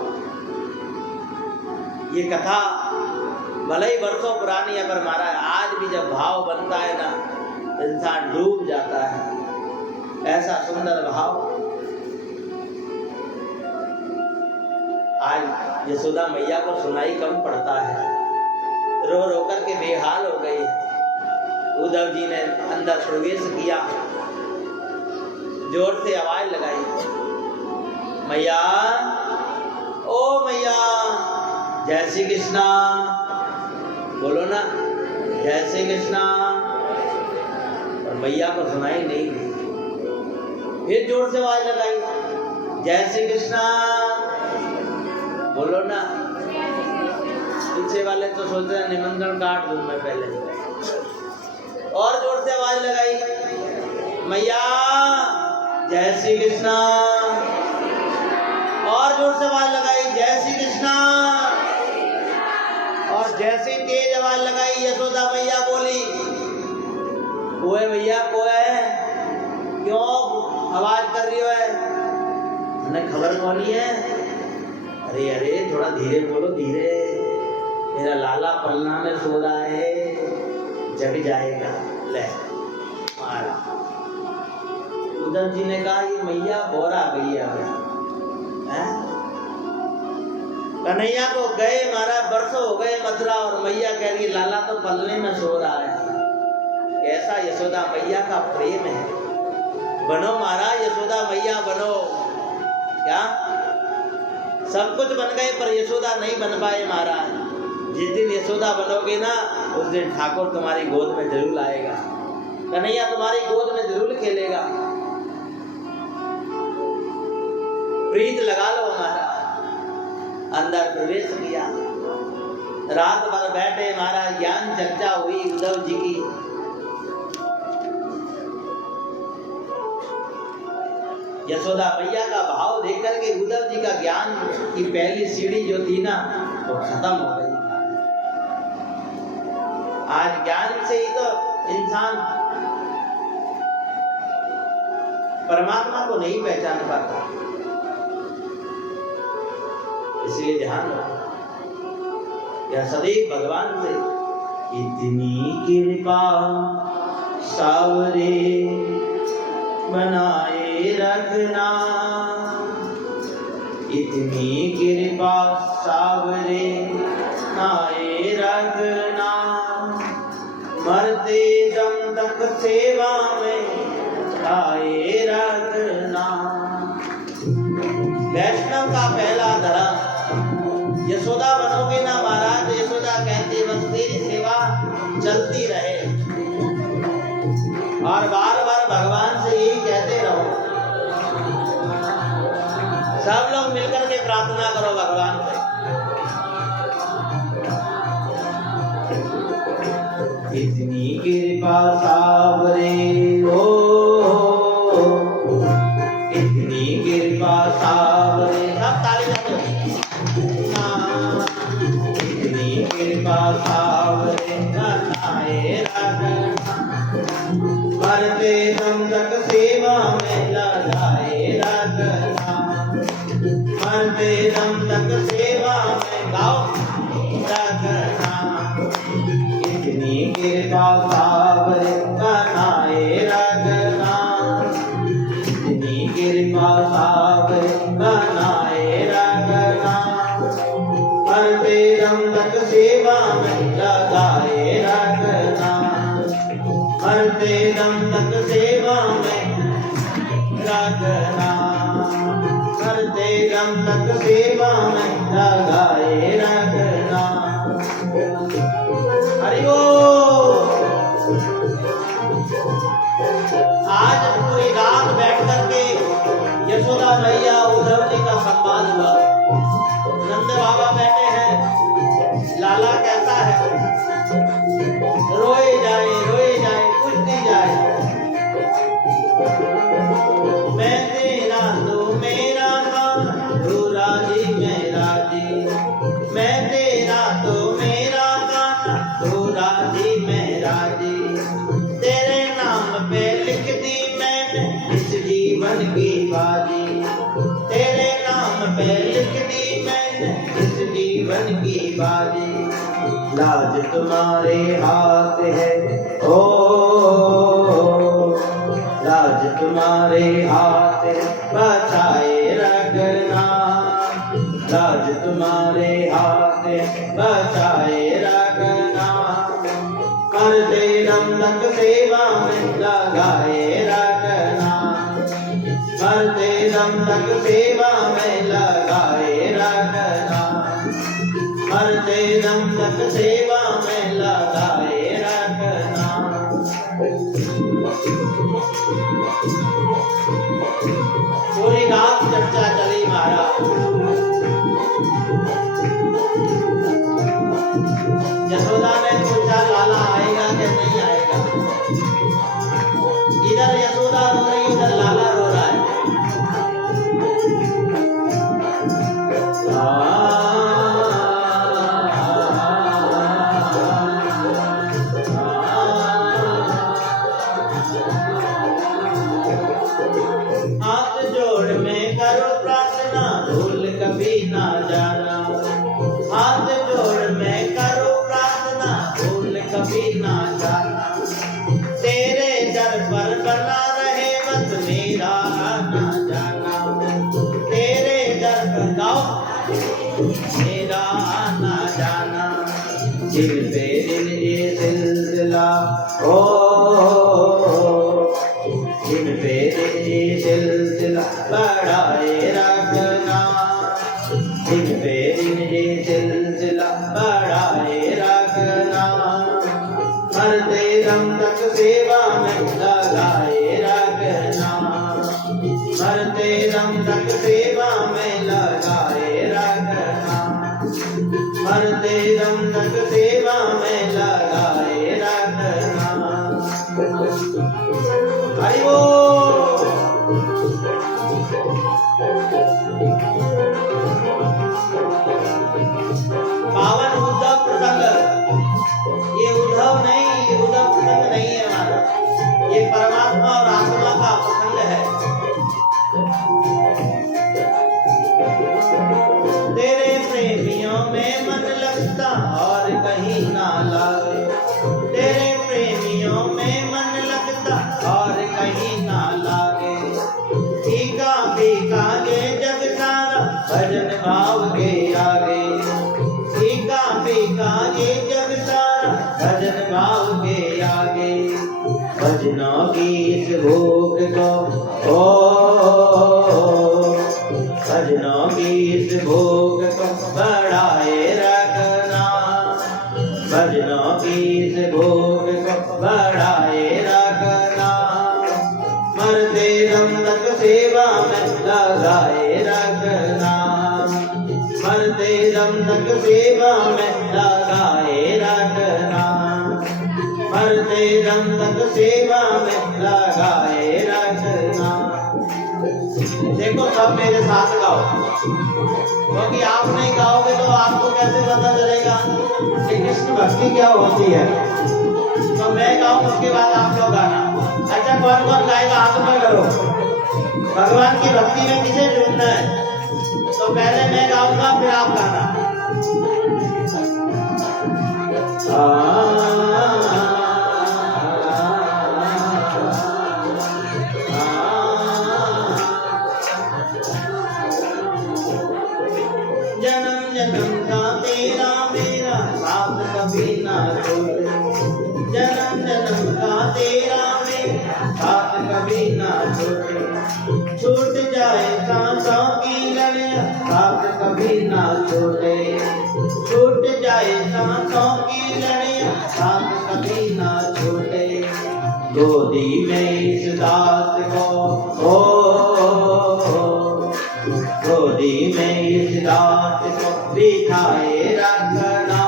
ये कथा भले ही वर्षों पुरानी है, पर महाराज आज भी जब भाव बनता है ना, इंसान डूब जाता है। ऐसा सुंदर भाव आज यशोदा मैया को सुनाई कम पड़ता है, रो रो करके बेहाल हो गई। उद्धव जी ने अंदर प्रवेश किया, जोर से आवाज लगाई, मैया, ओ मैया, जय श्री कृष्णा, बोलो ना जय श्री कृष्णा। और मैया को सुनाई नहीं दी। फिर जोर से आवाज लगाई, जय श्री कृष्णा, बोलो ना। पीछे वाले तो सोचते हैं निमंत्रण काट दूं मैं पहले। और जोर से आवाज लगाई, मैया जय श्री कृष्णा। और जोर से आवाज लगाई, जय श्री कृष्णा। और जैसे तेज आवाज लगाई यशोदा मैया बोली, कोई भैया कोई क्यों आवाज कर रही है, हमें खबर कौन है। अरे अरे थोड़ा धीरे बोलो, धीरे, मेरा लाला पलना में सो रहा है, जग जाएगा। ले मारा। उद्धव जी ने कहा ये मैया बोरा गई है। कन्हैया को गए महाराज वर्षों हो गए मथुरा, और मैया कह रही लाला तो पलने में सो रहा है। कैसा यशोदा मैया का प्रेम है। बनो महाराज यशोदा मैया बनो। क्या सब कुछ बन गए पर यशोदा नहीं बन पाए महाराज। जिस दिन यशोदा बनोगे ना, उस दिन ठाकुर तुम्हारी गोद में जरूर आएगा, कन्हैया तुम्हारी गोद में जरूर खेलेगा। प्रीत लगा लो महाराज। अंदर प्रवेश किया, रात भर बैठे महाराज, ज्ञान चर्चा हुई उद्धव जी की। यशोदा मैया का भाव देख करके उद्धव जी का ज्ञान की पहली सीढ़ी जो थी ना, वो खत्म हो गई। आज ज्ञान से ही तो इंसान परमात्मा को नहीं पहचान पाता। इसलिए ध्यान रखो, यह सदैव भगवान से इतनी कृपा सावरे बनाए रखना, इतनी कृपा सावरे बनाए रखना, मरते दम तक सेवा में आए रखना। वैष्णव का पहला धर्म, यशोदा बनोगे ना महाराज, यशोदा कहती बस तेरी सेवा चलती रहे, और बार बार भगवान से यही कहते रहो। सब लोग मिलकर के प्रार्थना करो भगवान से, इतनी कृपा सावरे हो, इतनी कृपा सावरे, सब ताली बजाओ। इतनी कृपा सावरे बनाए रखना, मरते दम तक सेवा में लगाए रखना, मरते दम तक सेवा में गाओ रखना। इतनी कृपा सावरे बनाए रखना, इतनी कृपा भाव बनाए रखना, मरते दम तक सेवा में लगाए रखना, मरते दम तक सेवा में रखना, मरते दम तक सेवा में लगाए रखना। हरि बोल। आज पूरी रात बैठ करके यशोदा मैया उद्धव जी का संवाद हुआ। नंद बाबा बैठे हैं, लाला कहता है रोए जाए कुछ दी जाए, मैं तेरा तो मेरा था तू राजी मेरा जी, मैं तेरा तो मेरा था तू राजी मेरा जी, तेरे नाम पे लिख दी मैंने इस जीवन की बाजी, तेरे नाम पे लिख दी मैंने इस जीवन की बाजी, लाज तुम्हारे हाथ है ओ, लाज तुम्हारे हाथ है बचाए रखना, लाज तुम्हारे हाथ है बचाए रखना, मरते दम तक सेवा में लगाए रखना, मरते दम तक सेवा में लगाए रखना, मरते दम तक सेवा में लगाए रखना। पूरी रात चर्चा चली महाराज। यशोदा ने पूछा लाला आएगा कि नहीं आएगा। इधर यशोदा रो रही, उधर लाला रो रहा है। हाथ जोड़ में करो प्रार्थना, भूल कभी ना जाना, हाथ जोड़ में करो प्रार्थना, भूल कभी ना जाना, तेरे दर पर बना रहे मत मेरा ना जाना, तेरे दर पर गाओ मेरा ना जाना, दिल पे दिल ये सिलसिला ओ, दिल पे दिल ये सिलसिला बढ़ाए रखना, दिल पे दिल ये सिलसिला बढ़ाए रखना, मरते दम तक सेवा में लगाए रखना, मरते दम तक सेवा में लगाए रखना, मरते दम तक सेवा में लगाए रखना। हरि बोल। पावन उद्धव प्रसंग, ये उद्धव नहीं, ये उद्धव प्रसंग नहीं है हमारा, ये परमात्मा और आत्मा का प्रसंग है। तेरे प्रेमियों में मन लगता और कहीं ना लागे, तेरे प्रेमियों में मन लगता और कहीं ना लागे, फीका फीका ये जग सारा भजन भाव के आगे, फीका फीका ये जग सारा भजन भाव के आगे, भजनों की इस भोग को भजनों की इस भोग को बढ़ाए रखना, भजनों की इस भोग को बढ़ाए रखना, मरते दम तक सेवा में लगाए रखना, मरते दम तक सेवा में लगाए रखना, मरते दम तक सेवा में लगाए रखना। देखो सब मेरे साथ गाओ, क्योंकि आप नहीं गाओगे तो आपको कैसे पता चलेगा कि कृष्ण भक्ति क्या होती है। तो मैं गाऊं, उसके बाद आप लोग गाना। अच्छा, कौन कौन गाएगा हाथ में करो। भगवान की भक्ति में किसे जुड़ना है? तो पहले मैं गाऊंगा, फिर आप गाना। जाए सांसों की लड़ियां साथ कभी ना छूटे, छूट जाए सांसों की लड़ियां साथ कभी ना छूटे। गोदी में इस दास को गोदी में इस दास को बिठाए रखना,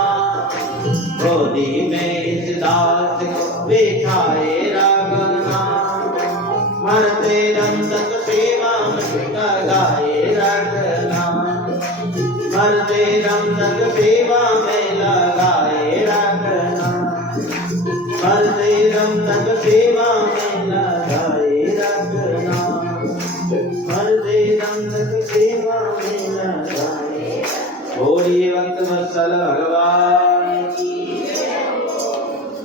गोदी में इस दास को बिठाए रखना। मरते दम तक सेवा में लगाए रखना, मरते दम तक सेवा में लगाए रखना, मरते दम तक सेवा में लगाए रखना, मरते दम तक सेवा में लगाए। बोलिए भक्त वत्सल भगवान की।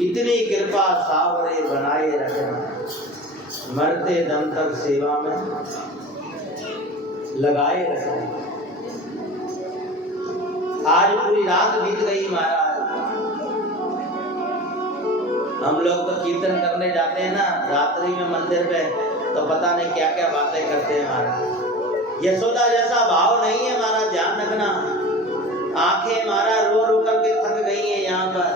इतनी कृपा सावरे बनाए रखना, मरते दम तक सेवा में लगाए रखना। आज पूरी रात बीत गई महाराज। हम लोग तो कीर्तन करने जाते हैं ना रात्रि में मंदिर पे, तो पता नहीं क्या क्या बातें करते हैं महाराज। यशोदा जैसा भाव नहीं है महाराज, ध्यान रखना। आंखें महाराज रो रो करके थक गई है, यहाँ पर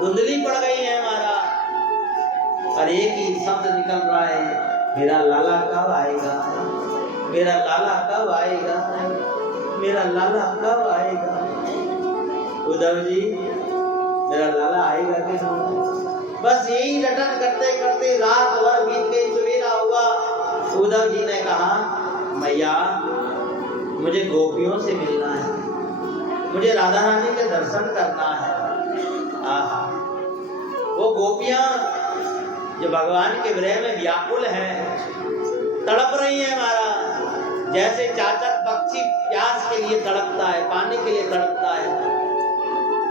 धुंधली पड़ गई है महाराज। और एक ही शब्द निकल रहा है, मेरा लाला कब आएगा, मेरा लाला कब आएगा, मेरा लाला कब आएगा। उद्धव जी मेरा लाला आएगा कि नहीं। बस यही रटन करते करते रात भर बीत गई, सवेरा हुआ। उद्धव जी ने कहा मैया मुझे गोपियों से मिलना है, मुझे राधा रानी के दर्शन करना है। आहा, वो गोपियां जो भगवान के विरह में व्याकुल हैं, तड़प रही है महाराज। जैसे चातक पक्षी प्यास के लिए तड़पता है, पानी के लिए तड़पता है।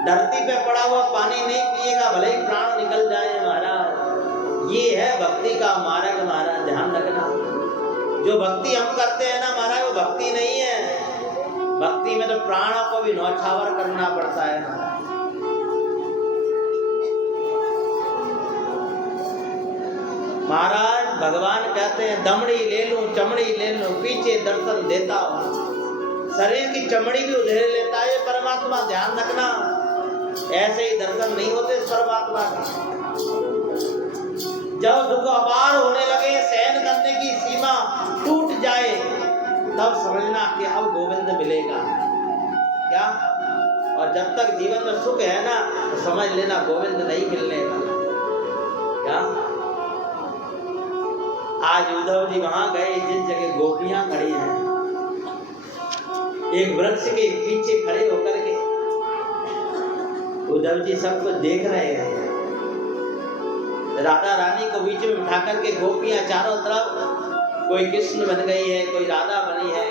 धरती पे पड़ा हुआ पानी नहीं पिएगा, भले ही प्राण निकल जाए महाराज। ये है भक्ति का मार्ग महाराज, ध्यान रखना। जो भक्ति हम करते हैं ना महाराज, वो भक्ति नहीं है। भक्ति में तो प्राणों को भी नौछावर करना पड़ता है महाराज। महाराज भगवान कहते हैं दमड़ी ले लूं चमड़ी ले लूं, पीछे दर्शन देता हूं। शरीर की चमड़ी भी उधेड़ लेता है परमात्मा, ध्यान रखना। ऐसे ही दर्शन नहीं होते परमात्मा के। जब दुख अपार होने लगे, सहन करने की सीमा टूट जाए, तब समझना कि अब गोविंद मिलेगा क्या। और जब तक जीवन में सुख है ना, तो समझ लेना गोविंद नहीं मिलने वाला क्या। आज उद्धव जी वहां गए जिस जगह गोपियां खड़ी हैं, एक वृक्ष के पीछे खड़े होकर के उद्धव जी सब कुछ देख रहे हैं। राधा रानी को बीच में बिठा करके गोपियां चारों तरफ, कोई कृष्ण बन गई है, कोई राधा बनी है,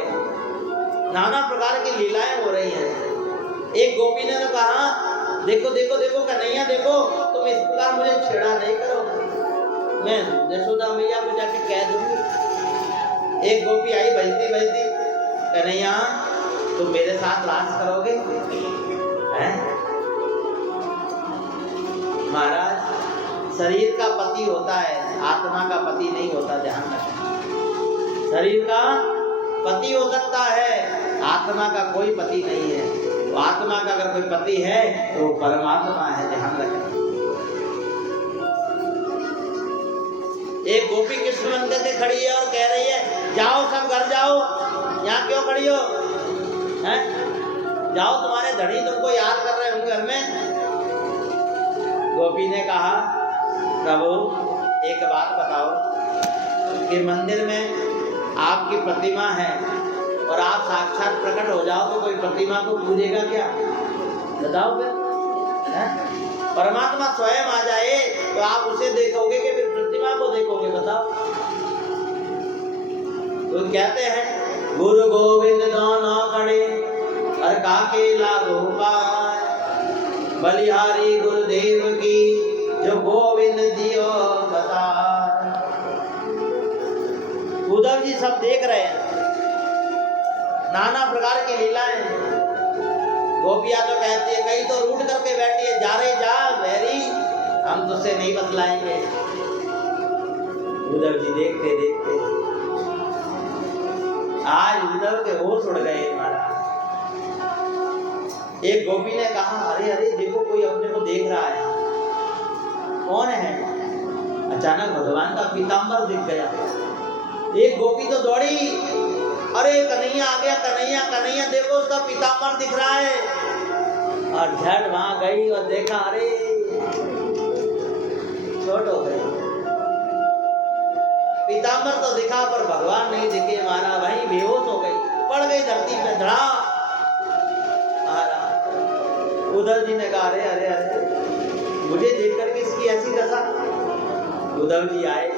नाना प्रकार की लीलाएं हो रही हैं। एक गोपी ने तो कहा देखो देखो देखो कन्हैया देखो, तुम इस प्रकार मुझे छेड़ा नहीं करो, मैं यशोदा मैया को जाके कह दूंगी। एक गोपी आई बजती बजती, कन्हैया तुम मेरे साथ रास करोगे हैं? महाराज शरीर का पति होता है, आत्मा का पति नहीं होता, ध्यान रखें। शरीर का पति हो सकता है, आत्मा का कोई पति नहीं है। तो आत्मा का अगर कोई पति है तो परमात्मा है, ध्यान रखें। एक गोपी कृष्ण मंदिर से खड़ी है और कह रही है जाओ सब घर जाओ, यहाँ क्यों खड़ी हो हैं? जाओ तुम्हारे धनी तुमको याद कर रहे होंगे घर में। गोपी ने कहा प्रभु एक बात बताओ कि मंदिर में आपकी प्रतिमा है और आप साक्षात प्रकट हो जाओ तो कोई प्रतिमा को पूजेगा क्या? बताओ फिर। परमात्मा स्वयं आ जाए तो आप उसे देखोगे कि फिर प्रतिमा को देखोगे? बताओ। तो कहते हैं गुरु गोविंद दोनों खड़े और काके लागो पाए, बलिहारी गुरुदेव की जो गोविंद दियो बता। उद्धव जी सब देख रहे हैं, नाना प्रकार की लीलाएं। गोपियां तो कहती है कहीं तो रूठ करके बैठी है, जा रे जा वेरी, हम तुझसे नहीं बतलाएंगे। उद्धव जी देखते देखते आज उद्धव के होश उड़ गए महाराज। एक गोपी ने कहा, अरे अरे देखो कोई अपने को देख रहा है। कौन है? अचानक भगवान का पीताम्बर दिख गया। एक गोपी तो दौड़ी, अरे कन्हैया आ गया, कन्हैया कन्हैया देखो उसका पीताम्बर दिख रहा है। और झट वहां गई और देखा, अरे छोट हो गई। पीताम्बर तो दिखा पर भगवान नहीं दिखे महाराज। वहीं बेहोश हो गई, पड़ गई धरती पे धड़ा। उद्धव जी ने कहा, अरे अरे अरे मुझे देख करके इसकी ऐसी दशा। उद्धव जी आए,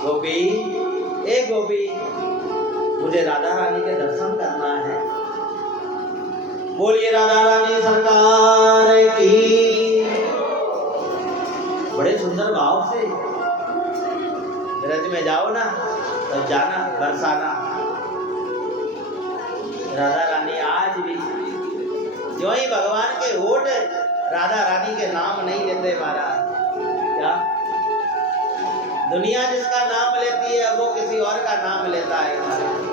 गोपी ए गोपी मुझे राधा रानी के दर्शन करना है। बोलिए राधा रानी सरकार की। बड़े सुंदर भाव से ब्रज में जाओ ना, तब जाना बरसाना। राधा रानी आज भी जो ही भगवान के होठ राधा रानी के नाम नहीं लेते महाराज। क्या दुनिया जिसका नाम लेती है वो किसी और का नाम लेता है महाराज।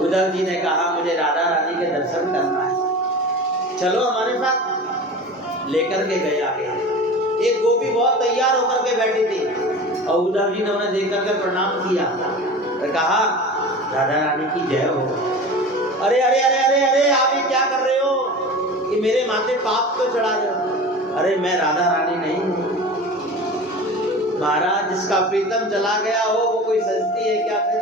उद्धव जी ने कहा, मुझे राधा रानी के दर्शन करना है, चलो हमारे साथ। लेकर के गए आगे। एक गोपी बहुत तैयार होकर के बैठी थी और उद्धव जी ने उन्हें देख करके प्रणाम किया और कहा, राधा रानी की जय हो। अरे अरे अरे अरे अरे आप ये क्या कर रहे हो? कि मेरे माथे पाप क्यों चढ़ा रहे हो? अरे मैं राधा रानी नहीं हूँ महाराज। जिसका प्रीतम चला गया हो वो कोई सजती है क्या? फिर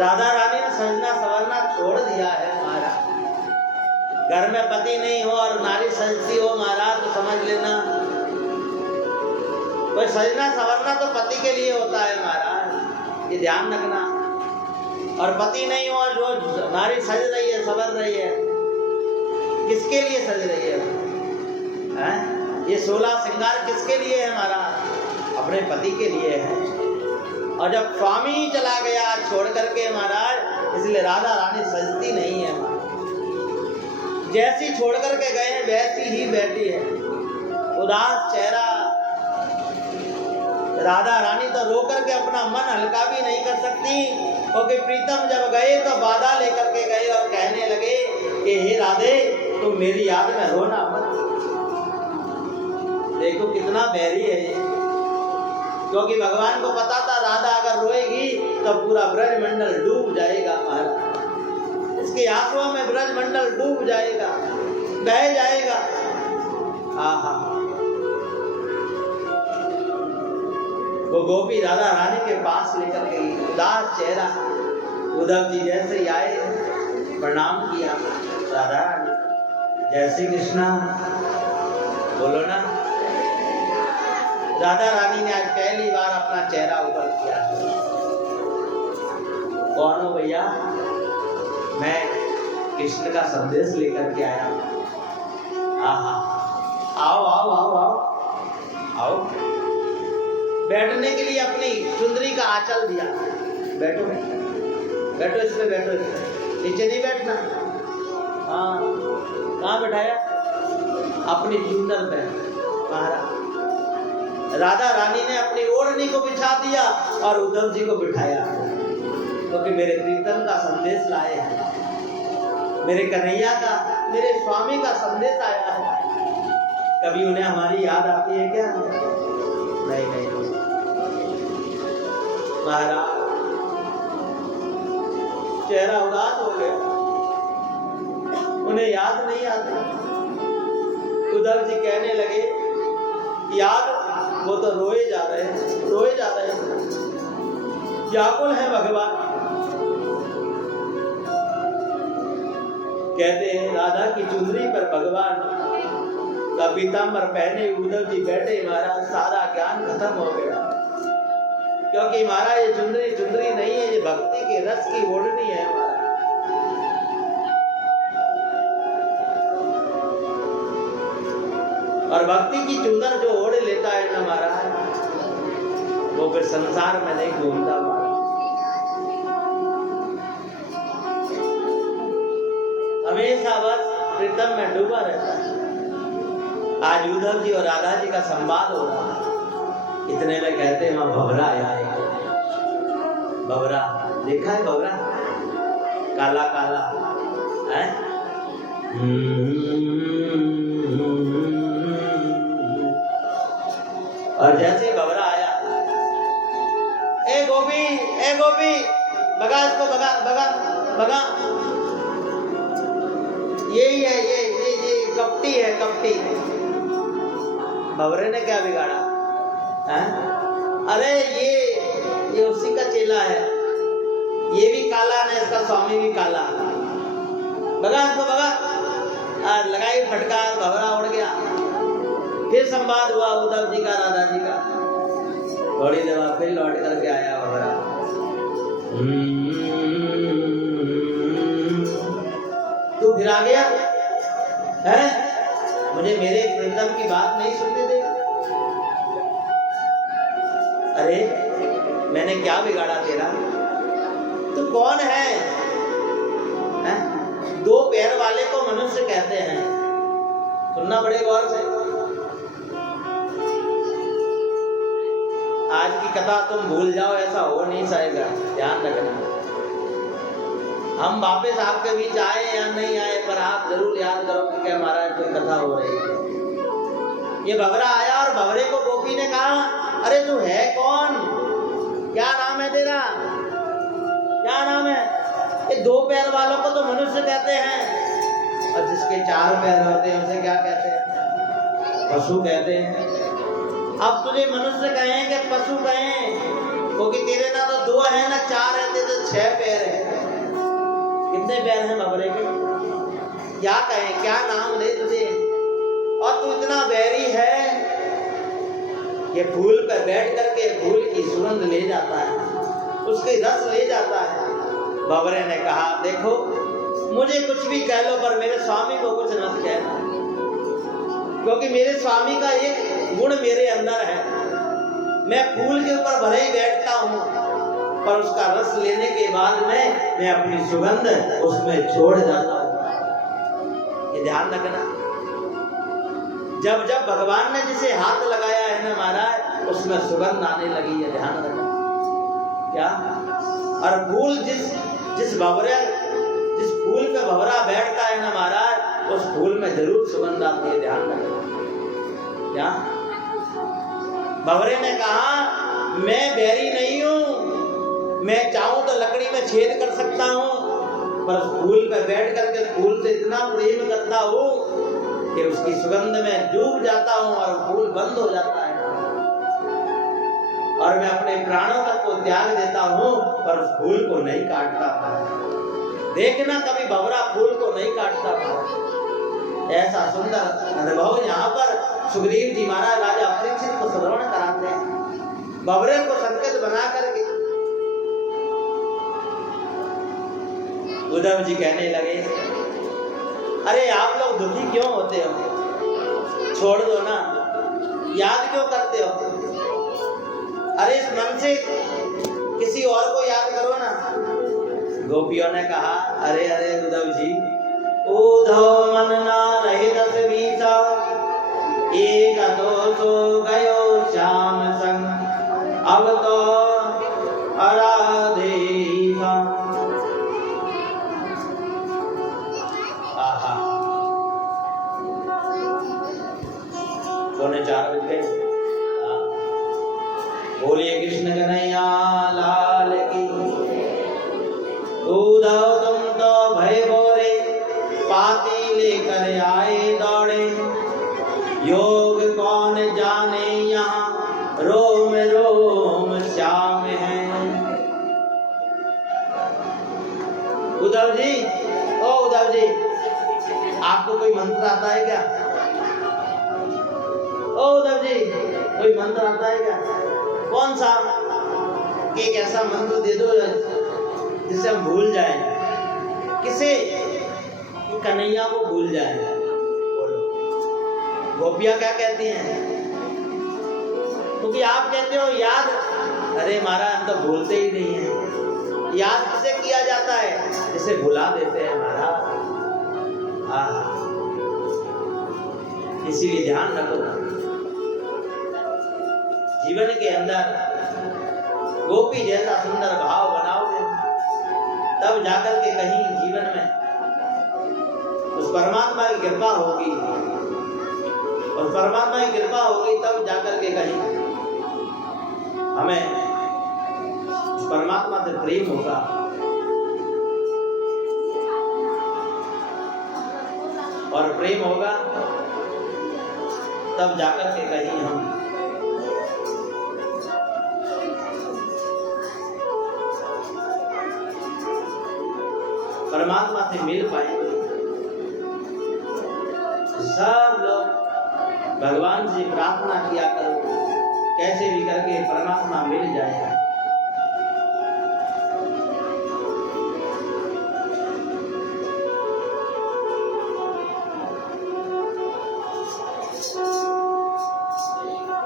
राधा रानी ने सजना संवरना छोड़ दिया है महाराज। घर में पति नहीं हो और नारी सजती हो महाराज तो समझ लेना कोई सजना संवरना तो पति के लिए होता है महाराज, ये ध्यान रखना। और पति नहीं हो और जो नारी सज रही है संवर रही है, किसके लिए सज रही है? ये 16 श्रृंगार किसके लिए है महाराज? अपने पति के लिए है। और जब स्वामी चला गया छोड़ करके महाराज, इसलिए राधा रानी सजती नहीं है महाराज। जैसी छोड़ करके गए वैसी ही बैठी है, उदास चेहरा। राधा रानी तो रो करके अपना मन हल्का भी नहीं कर सकती, क्योंकि प्रीतम जब गए तो बाधा लेकर के गए और कहने लगे कि हे राधे तुम मेरी याद में रोना मत। देखो कितना बैरी है ये, क्योंकि भगवान को पता था राधा अगर रोएगी तो पूरा ब्रजमंडल डूब जाएगा महाराज। इसके आंसुओं में ब्रजमंडल डूब जाएगा, बह जाएगा। आहा, वो गोपी राधा रानी के पास लेकर गई, उदास चेहरा। उद्धव जी जैसे ही आए प्रणाम किया, राधा रानी जय श्री कृष्णा बोलो ना। राधा रानी ने आज पहली बार अपना चेहरा ऊपर किया। कौन हो भैया? मैं कृष्ण का संदेश लेकर के आया हूँ। आहा, आओ आओ आओ आओ आओ। बैठने के लिए अपनी चुंदरी का आंचल दिया। बैठो बैठो, इस पे बैठो, नीचे नहीं बैठना। हाँ, कहाँ बैठाया? अपनी चुंदर पे महाराज। राधा रानी ने अपनी ओढ़नी को बिछा दिया और उद्धव जी को बिठाया, क्योंकि मेरे प्रीतम का संदेश लाए हैं, मेरे कन्हैया का, मेरे स्वामी का संदेश आया है। कभी उन्हें हमारी याद आती है क्या? नहीं नहीं महाराज, चेहरा उदास हो गया, उन्हें याद नहीं आता। उद्धव जी कहने लगे, याद वो तो रोए जा रहे हैं, रोए जा रहे हैं, व्याकुल है भगवान। कहते हैं राधा की चुंदरी पर भगवान का पीताम्बर पहने उद्धव जी बैठे महाराज, सारा ज्ञान खत्म हो गया। क्योंकि महाराज ये चुंदरी चुंदरी नहीं है, ये भक्ति के रस की ओढ़नी है महाराज। और भक्ति की चुंदर जो ओढ़ लेता है ना महाराज, वो फिर संसार में नहीं घूमता महाराज। हमेशा बस प्रीतम में डूबा रहता है। आज उद्धव जी और राधा जी का संवाद हो रहा है। इतने में कहते हैं वहां भंवरा आया एक। भंवरा देखा है? भंवरा काला काला है। और जैसे भंवरा आया, ए गोपी भगा इसको, भगा भगा भगा। यही है, ये कपटी है, कपटी। भंवरे ने क्या बिगाड़ा है? अरे ये उसी का चेला है, ये भी काला है, इसका स्वामी भी काला। भगा इसको, भगा। और लगाई फटकार, भंवरा उड़ गया। फिर संवाद हुआ उद्धव जी का, राधा जी का। थोड़ी देर बाद फिर लौट करके आया भंवरा। तू फिर आ गया है? मुझे मेरे प्रीतम की बात नहीं सुनने दे। अरे मैंने क्या बिगाड़ा तेरा? तू कौन है? दो पैर वाले को मनुष्य कहते हैं। सुनना बड़े गौर से। आज की कथा तुम भूल जाओ, ऐसा हो नहीं सकेगा, ध्यान रखना। हम वापस आपके बीच आए या नहीं आए, पर आप जरूर याद करो कि क्या महाराज कोई कथा हो रही है। ये भंवरा आया और भंवरे को गोपी ने कहा, अरे तू है कौन? क्या नाम है तेरा? क्या नाम है? ये दो पैर वालों को तो मनुष्य कहते हैं, और जिसके चार पैर होते हैं उसे क्या कहते हैं? पशु कहते हैं। अब तुझे मनुष्य कहें कि पशु कहें? क्योंकि तेरे ना तो दो है ना चार है, तेरे तो 6 पैर है। कितने पैर हैं भंवरे के? क्या कहें, क्या नाम दे तुझे? और तू इतना बैरी है कि फूल पर बैठ करके फूल की सुगंध ले जाता है, उसके रस ले जाता है। भंवरे ने कहा, देखो मुझे कुछ भी कह लो, पर मेरे स्वामी को कुछ मत कहना, क्योंकि मेरे स्वामी का एक गुण मेरे अंदर है। मैं फूल के ऊपर भले ही बैठता हूँ, पर उसका रस लेने के बाद में मैं अपनी सुगंध उसमें छोड़ जाता हूँ। ये ध्यान रखना। जब जब भगवान ने जिसे हाथ लगाया है ना महाराज, उसमें सुगंध आने लगी है। ध्यान रखना। क्या? और फूल जिस फूल पे भंवरा बैठता है ना महाराज, उस फूल में जरूर सुगंध आती है। ध्यान रखना। क्या? भंवरे ने कहा, मैं बैरी नहीं हूं, मैं चाहूं तो लकड़ी में छेद कर सकता हूं, पर फूल पे बैठ करके फूल से इतना प्रेम करता हूं कि उसकी सुगंध में डूब जाता हूं और फूल बंद हो जाता है, और मैं अपने प्राणों तक को त्याग देता हूं, पर उस फूल को नहीं काटता। देखना कभी भंवरा फूल को नहीं काटता। ऐसा सुंदर अनुभव यहाँ पर सुग्रीव जी महाराज राजा परीक्षित को श्रवण कराते हैं, भंवरे को संकेत बना करके। उद्धव जी कहने लगे, अरे आप लोग दुखी क्यों होते हो? छोड़ दो ना, याद क्यों करते हो? अरे इस मन से किसी और को याद करो ना। गोपियों ने कहा, अरे अरे उद्धव जी, उद्धव मन ना रहे दस बीसा, एक तो सो गयो श्याम संग, अब तो आराधेगा। आहा, 4:45 बज गए। बोलिए कृष्ण कन्हैया लाल की। उद्धव तुम तो भय बोले, पाती लेकर आए दौड़े, योग कौन जाने यहाँ रोम रोम श्याम है। उद्धव जी, ओ उद्धव जी, आपको कोई मंत्र आता है क्या? ओ उद्धव जी, कोई मंत्र आता है क्या? कौन सा? एक ऐसा मंत्र दे दो जिसे हम भूल जाएं। किसे? कन्हैया को भूल जाएं। बोलो। गोपियां क्या कहती हैं? क्योंकि आप कहते हो याद, अरे महाराज हम तो भूलते ही नहीं है। याद किसे किया जाता है? जिसे भुला देते हैं महाराज। इसीलिए ध्यान रखो, जीवन के अंदर गोपी जैसा सुंदर भाव बनाओगे, तब जाकर के कहीं जीवन में उस परमात्मा की कृपा होगी, और परमात्मा की कृपा होगी तब जाकर के कहीं हमें परमात्मा से प्रेम होगा। और प्रेम होगा तब जाकर के कहीं हम परमात्मा से मिल पाएंगे। सब लोग भगवान से प्रार्थना किया करो, कैसे भी करके परमात्मा मिल जाएगा।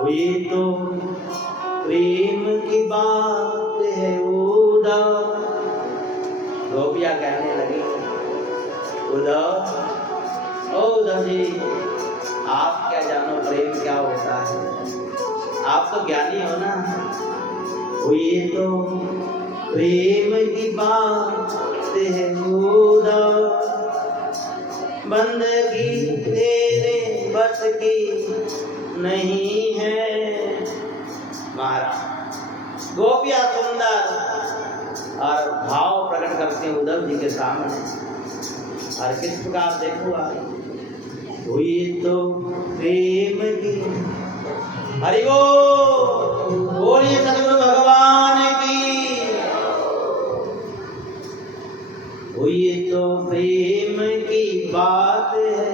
ये तो प्रेम की बात है उद्धव, गोपियां कहने लगी, उद्धव, ओ उद्धव जी, आप क्या जानो प्रेम क्या होता है, आप तो ज्ञानी हो ना। ये तो प्रेम की बात है उद्धव, बंदगी तेरे बस की नहीं है। महाराज गोपियां सुंदर और भाव प्रकट करते हैं उद्धव जी के सामने, और किस प्रकार देखो आप, हुई तो प्रेम की, हरि बोलिए सतगुरु भगवान की। हुई तो प्रेम की बात है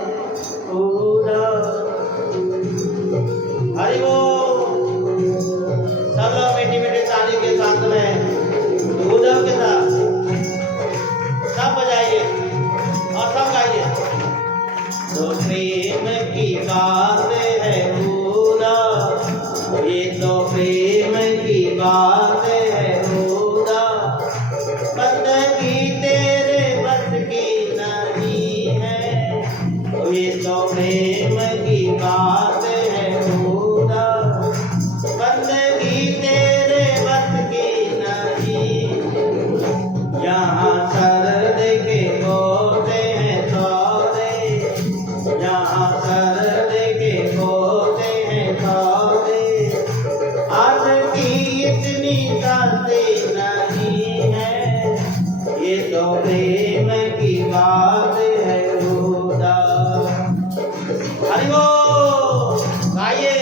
उद्धव, हरि बोल। सब लोग मीठी मीठी ताली के साथ में उद्धव के साथ सब बजाइए और सब गाइए। तो प्रेम की बात है उद्धव, ये तो प्रेम की बात है उद्धव, बंदगी तेरे बस की नहीं है। ये तो प्रेम की बात है उद्धव, बंदगी तेरे बस की नहीं। यहाँ शरद के होते हैं सौदे, यहाँ शरद के होते हैं सौदे, आज की इतनी शादी नहीं है। ये तो प्रेम की बात है उद्धव, हरि बोल गाइए।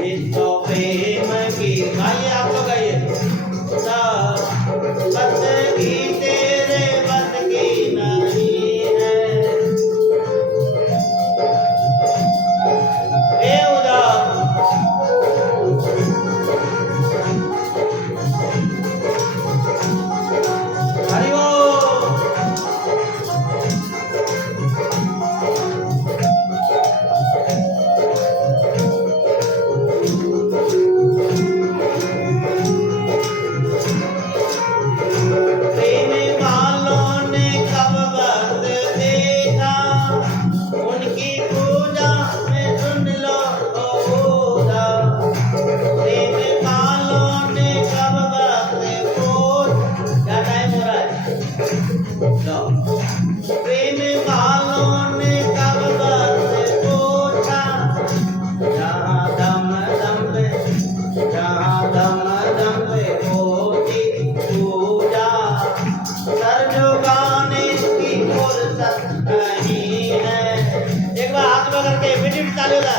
ये तो प्रेम की, गाइए आप लोग गाइए। बंदगी तेरे बस की नहीं है। ए उद्धव, हरि बोल। प्रेम वालों ने कब वक्त देखा, उनकी पूजा में सुन लो उद्धव। प्रेम वालों ने कब वक्त क्या टाइम हो रहा है, प्रेम वालों ने कब वक्त पूछा, जहाँ दम दम पे, जहाँ दम दम पे होती पूजा, सर झुकाने की फुर्सत नहीं है। एक बार हाथ में करके मीठी मीठी ताली बजा।